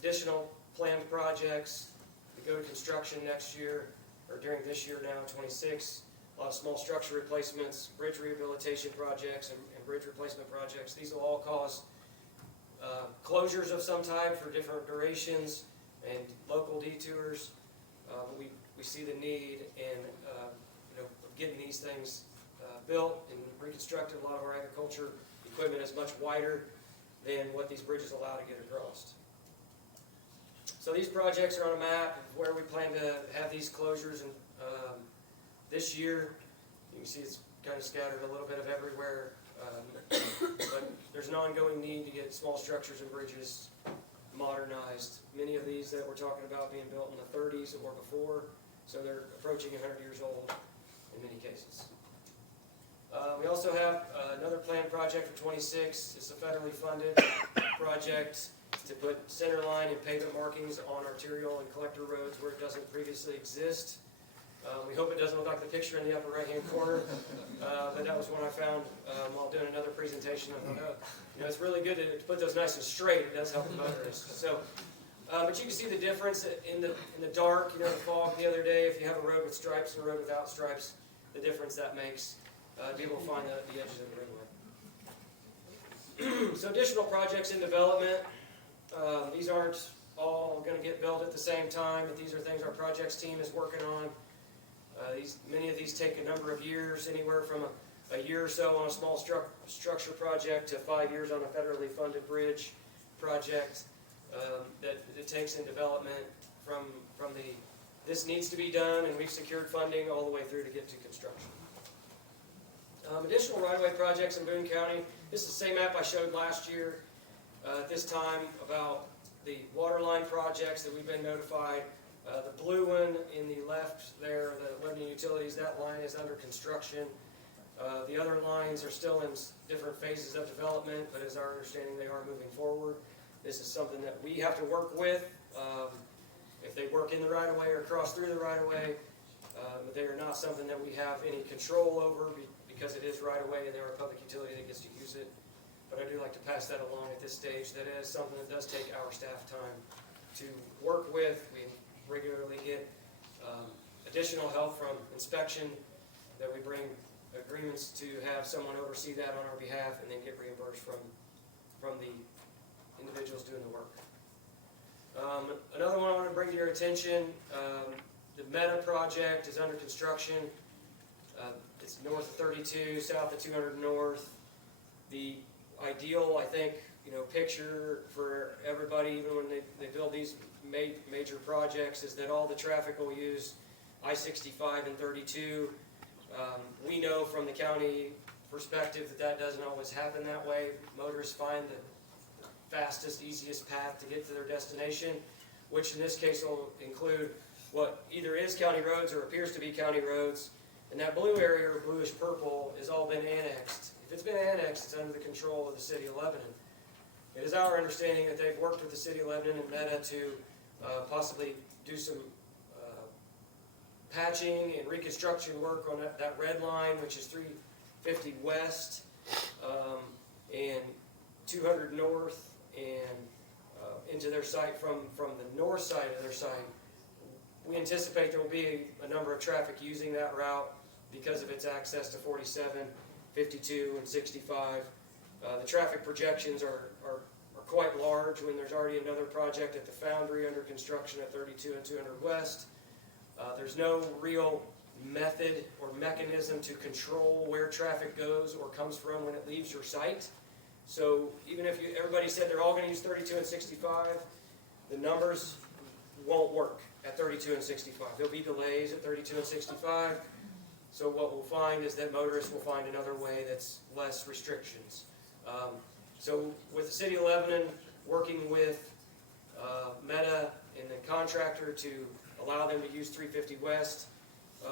Additional planned projects. We go to construction next year, or during this year now, 26. A lot of small structure replacements, bridge rehabilitation projects, and bridge replacement projects. These will all cause closures of some type for different durations and local detours. But we see the need in getting these things built and reconstructed. A lot of our agriculture equipment is much wider than what these bridges allow to get across. So these projects are on a map of where we plan to have these closures. And this year, you can see it's kind of scattered a little bit of everywhere. But there's an ongoing need to get small structures and bridges modernized. Many of these that we're talking about being built in the 30s or before, so they're approaching 100 years old in many cases. We also have another planned project for 26. It's a federally funded project to put center line and pavement markings on arterial and collector roads where it doesn't previously exist. We hope it doesn't look like the picture in the upper right-hand corner, but that was one I found while doing another presentation. I thought, it's really good to put those nice and straight. It does help the motorists. So, but you can see the difference in the dark, the fog the other day. If you have a road with stripes and a road without stripes, the difference that makes. Be able to find the edges of the roadway. So additional projects in development. These aren't all going to get built at the same time, but these are things our projects team is working on. Many of these take a number of years, anywhere from a year or so on a small structure project to 5 years on a federally funded bridge project that it takes in development from this needs to be done, and we've secured funding all the way through to get to construction. Additional right-of-way projects in Boone County. This is the same map I showed last year at this time about the water line projects that we've been notified. The blue one in the left there, the Lebanon Utilities, that line is under construction. The other lines are still in different phases of development, but as our understanding, they are moving forward. This is something that we have to work with. If they work in the right-of-way or cross through the right-of-way, they are not something that we have any control over because it is right-of-way and they're a public utility that gets to use it. But I do like to pass that along at this stage. That is something that does take our staff time to work with. We regularly get additional help from inspection that we bring agreements to have someone oversee that on our behalf and then get reimbursed from the individuals doing the work. Another one I want to bring to your attention, the Meta project is under construction. It's north of 32, south of 200 north. The ideal, I think, picture for everybody, even when they build these major projects, is that all the traffic will use I-65 and 32. We know from the county perspective that doesn't always happen that way. Motorists find the fastest, easiest path to get to their destination, which in this case will include what either is county roads or appears to be county roads. And that blue area, or bluish purple, has all been annexed. If it's been annexed, it's under the control of the City of Lebanon. It is our understanding that they've worked with the City of Lebanon and Meta to possibly do some patching and reconstruction work on that red line, which is 350 west and 200 north, and into their site from the north side of their site. We anticipate there will be a number of traffic using that route because of its access to 47, 52, and 65. The traffic projections are quite large when there's already another project at the Foundry under construction at 32 and 200 west. There's no real method or mechanism to control where traffic goes or comes from when it leaves your site. So even if everybody said they're all going to use 32 and 65, the numbers won't work at 32 and 65. There'll be delays at 32 and 65. So what we'll find is that motorists will find another way that's less restrictions. So with the City of Lebanon working with Meta and the contractor to allow them to use 350 west,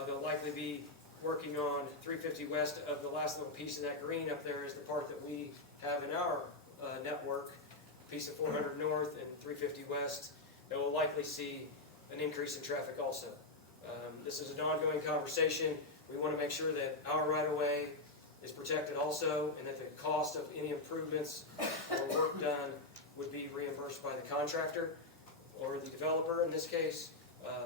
they'll likely be working on 350 west of the last little piece of that green up there is the part that we have in our network, a piece of 400 north and 350 west, that will likely see an increase in traffic also. This is an ongoing conversation. We want to make sure that our right-of-way is protected also, and that the cost of any improvements or work done would be reimbursed by the contractor or the developer in this case.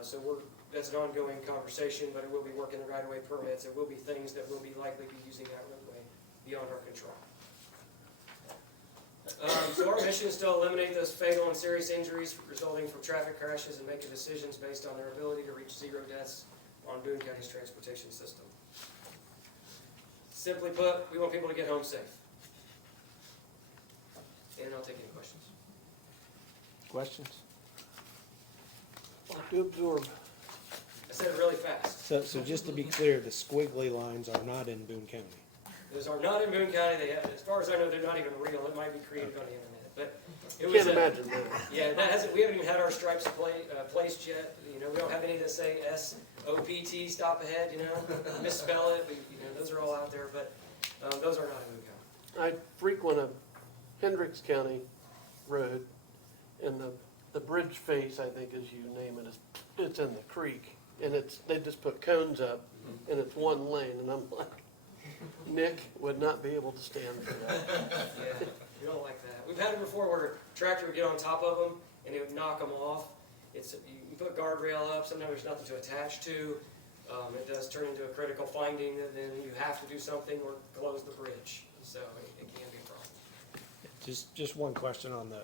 So that's an ongoing conversation, but it will be working the right-of-way permits. There will be things that will be likely be using that roadway beyond our control. So our mission is to eliminate those fatal and serious injuries resulting from traffic crashes and making decisions based on their ability to reach zero deaths on Boone County's transportation system. Simply put, we want people to get home safe. And I'll take any questions. Questions? Like to absorb. I said it really fast. So just to be clear, the squiggly lines are not in Boone County. Those are not in Boone County. They have, as far as I know, they're not even real. It might be created on the internet, but it was. Can't imagine that. Yeah, that hasn't. We haven't even had our stripes placed yet. We don't have any that say SOPT, stop ahead. Misspell it. Those are all out there, but those are not in Boone County. I frequent a Hendricks County road, and the bridge face, I think as you name it, it's in the creek, and they just put cones up, and it's one lane, and I'm like, Nick would not be able to stand for that. Yeah, we don't like that. We've had it before where a tractor would get on top of them and it would knock them off. You put guardrail up, sometimes there's nothing to attach to. It does turn into a critical finding that then you have to do something or close the bridge. So it can be a problem. Just one question on the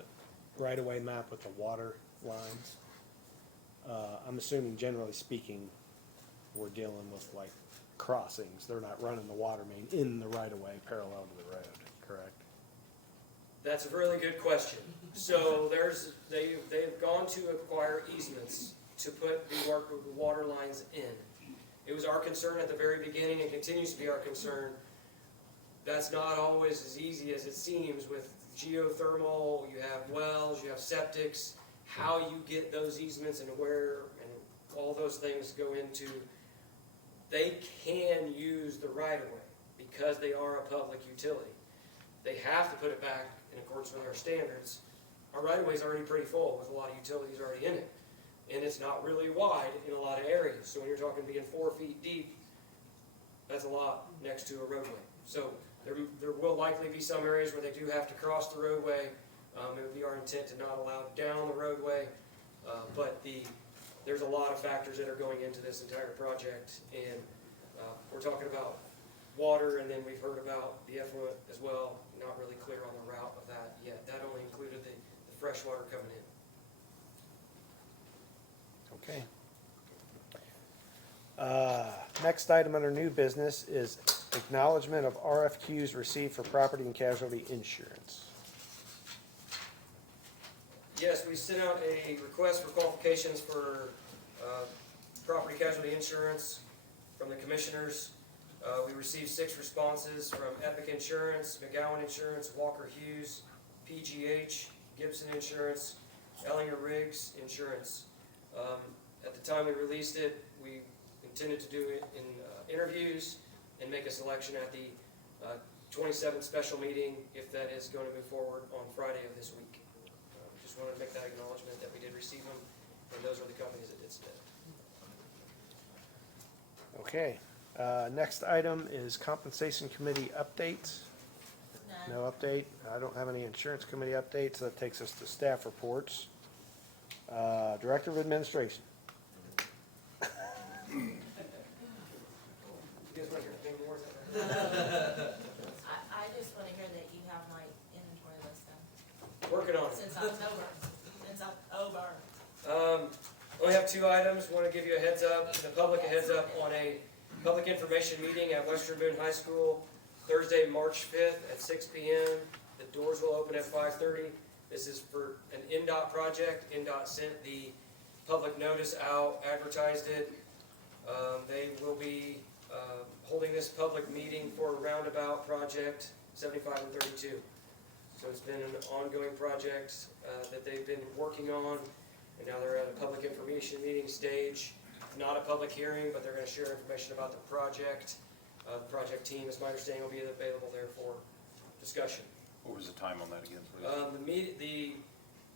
right-of-way map with the water lines. I'm assuming, generally speaking, we're dealing with like crossings. They're not running the water main in the right-of-way parallel to the road, correct? That's a really good question. So they've gone to acquire easements to put the water lines in. It was our concern at the very beginning and continues to be our concern. That's not always as easy as it seems with geothermal. You have wells, you have septics. How you get those easements and where and all those things go into. They can use the right-of-way because they are a public utility. They have to put it back in accordance with our standards. Our right-of-way is already pretty full with a lot of utilities already in it. And it's not really wide in a lot of areas. So when you're talking being 4 feet deep, that's a lot next to a roadway. So there will likely be some areas where they do have to cross the roadway. It would be our intent to not allow down the roadway. But there's a lot of factors that are going into this entire project. And we're talking about water, and then we've heard about the effluent as well. Not really clear on the route of that yet. That only included the fresh water coming in. Okay. Next item under new business is acknowledgement of RFQs received for property and casualty insurance. Yes, we sent out a request for qualifications for property casualty insurance from the commissioners. We received 6 responses from Epic Insurance, McGowan Insurance, Walker Hughes, PGH, Gibson Insurance, Ellinger Riggs Insurance. At the time we released it, we intended to do it in interviews and make a selection at the 27th special meeting, if that is going to move forward on Friday of this week. Just wanted to make that acknowledgement that we did receive them, and those are the companies that did submit. Okay, next item is compensation committee updates. No update. I don't have any insurance committee updates. That takes us to staff reports. Director of Administration. You guys want to hear anything more? I just wanna hear that you have my inventory list done, Working on it. since October, Only have 2 items. Want to give you a heads up, the public a heads up on a public information meeting at Western Boone High School, Thursday, March 5th at 6 p.m. The doors will open at 5:30. This is for an NDOT project. NDOT sent the public notice out, advertised it. They will be holding this public meeting for a roundabout project, 75 and 32. So it's been an ongoing project that they've been working on, and now they're at a public information meeting stage. Not a public hearing, but they're going to share information about the project. The project team, as my understanding, will be available there for discussion. What was the time on that again, please? The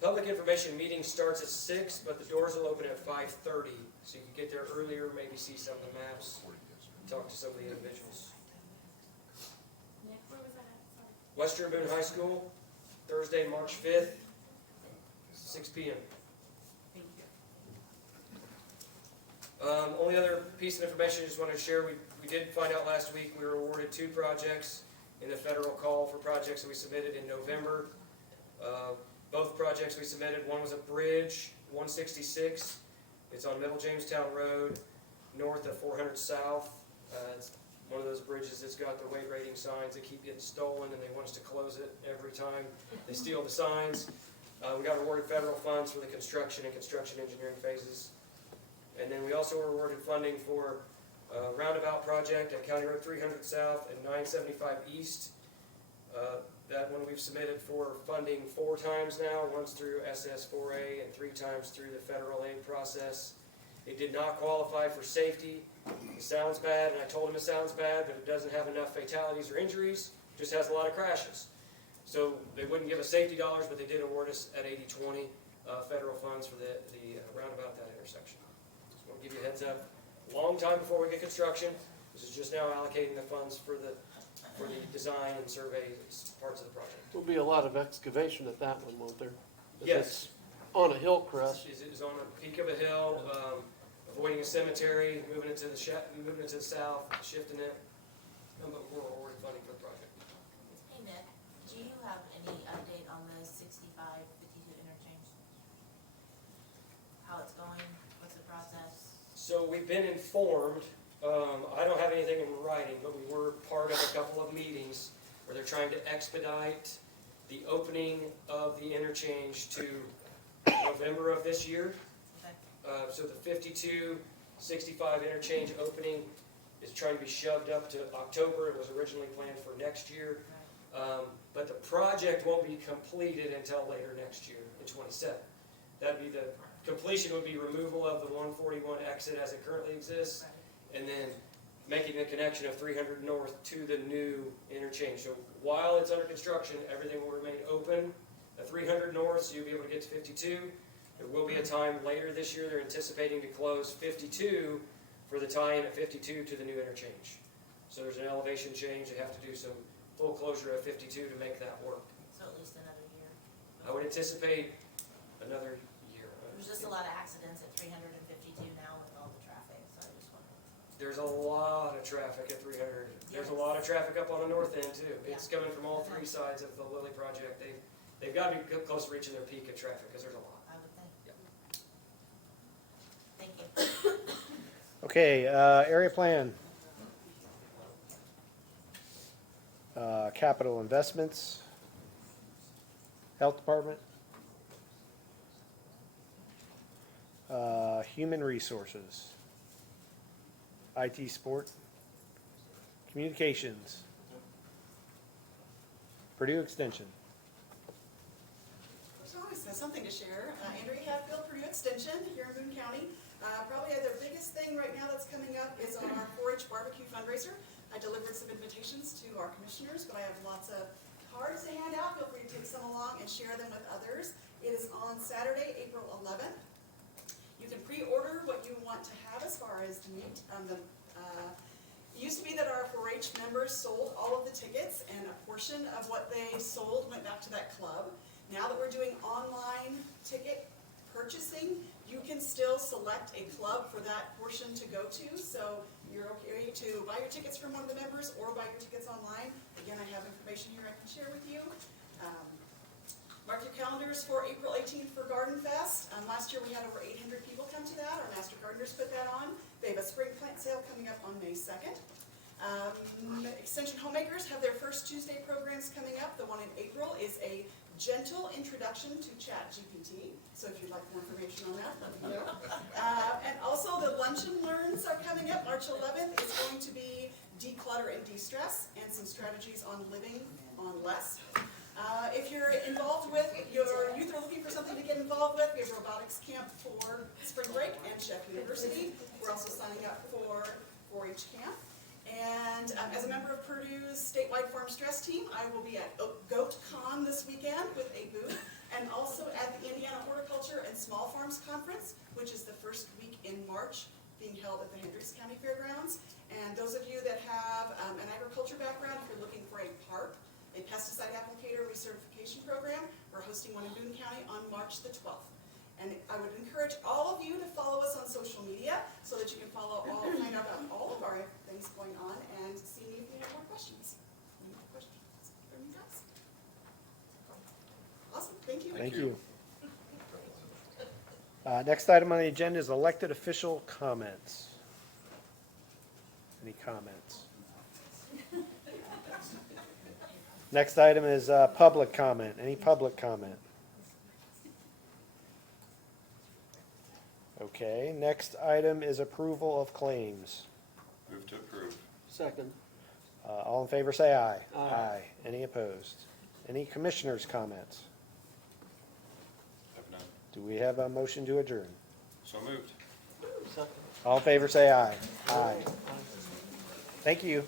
public information meeting starts at 6, but the doors will open at 5:30, so you can get there earlier, maybe see some of the maps, talk to some of the individuals. Nick, where was that at? Sorry. Western Boone High School, Thursday, March 5th, 6 p.m. Thank you. Only other piece of information I just wanted to share, we did find out last week, we were awarded 2 projects in the federal call for projects that we submitted in November. Both projects we submitted, one was a bridge, 166. It's on Middle Jamestown Road, north of 400 South. It's one of those bridges that's got the weight rating signs that keep getting stolen, and they want us to close it every time they steal the signs. We got awarded federal funds for the construction and construction engineering phases. And then we also were awarded funding for a roundabout project at County Road 300 South and 975 East. That one we've submitted for funding 4 times now, once through SS4A and 3 times through the federal aid process. It did not qualify for safety. It sounds bad, and I told him it sounds bad, but it doesn't have enough fatalities or injuries, just has a lot of crashes. So they wouldn't give us safety dollars, but they did award us at 80/20 federal funds for the roundabout at that intersection. Just want to give you a heads up. Long time before we get construction. This is just now allocating the funds for the design and survey parts of the project. There'll be a lot of excavation at that one, won't there? 'Cause Yes. it's on a hill crest. It is on a peak of a hill, avoiding a cemetery, moving it to the south, shifting it. But we're awarded funding for the project. Hey Nick, do you have any update on the 65-52 interchange? How it's going, what's the process? So we've been informed, I don't have anything in writing, but we were part of a couple of meetings where they're trying to expedite the opening of the interchange to November of this year. Okay. So the 52-65 interchange opening is trying to be shoved up to October. It was originally planned for next year. But the project won't be completed until later next year, in '27. That'd be the completion would be removal of the 141 exit as it currently exists, and then making the connection of 300 North to the new interchange. So while it's under construction, everything will remain open at 300 North, so you'll be able to get to 52. There will be a time later this year, they're anticipating to close 52 for the tie-in at 52 to the new interchange. So there's an elevation change, they have to do some full closure of 52 to make that work. So at least another year. I would anticipate another year. There's just a lot of accidents at 352 now with all the traffic, so I just wondered. There's a lot lot of traffic at 300. There's a lot of traffic up on the north end too. It's coming from all three sides of the Lilly project. They've got to be close to reaching their peak of traffic because there's a lot. I would think. Thank you. Okay, area plan. Capital investments. Health department. Human resources. IT support. Communications. Purdue Extension. There's always something to share. Andrea Hatfield, Purdue Extension, here in Boone County. Probably their biggest thing right now that's coming up is our 4-H barbecue fundraiser. I delivered some invitations to our commissioners, but I have lots of cards to hand out. Feel free to take some along and share them with others. It is on Saturday, April 11th. You can pre-order what you want to have as far as the meat. It used to be that our 4-H members sold all of the tickets, and a portion of what they sold went back to that club. Now that we're doing online ticket purchasing, you can still select a club for that portion to go to. So you're okay to buy your tickets from one of the members or buy your tickets online. Again, I have information here I can share with you. Mark your calendars for April 18th for Garden Fest. Last year we had over 800 people come to that. Our master gardeners put that on. They have a spring plant sale coming up on May 2nd. Extension Homemakers have their first Tuesday programs coming up. The one in April is a gentle introduction to ChatGPT. So if you'd like more information on that, let me know. And also the Lunch and Learns are coming up. March 11th is going to be declutter and de-stress and some strategies on living on less. If you're involved with, your youth are looking for something to get involved with, we have robotics camp for spring break and Chef University. We're also signing up for 4-H camp. And as a member of Purdue's statewide farm stress team, I will be at GoatCon this weekend with a booth, and also at the Indiana Horticulture and Small Farms Conference, which is the first week in March, being held at the Hendricks County Fairgrounds. And those of you that have an agriculture background, if you're looking for a PARP, a pesticide applicator recertification program, we're hosting one in Boone County on March the 12th. And I would encourage all of you to follow us on social media so that you can find out about all of our things going on and see me if you have more questions. Any more questions from you guys? Awesome, thank you. Thank you. Next item on the agenda is elected official comments. Any comments? Next item is public comment. Any public comment? Okay, next item is approval of claims. Move to approve. Second. All in favor say aye. Aye. Any opposed? Any commissioners' comments? Have none. Do we have a motion to adjourn? So moved. Second. All in favor say aye. Aye. Thank you.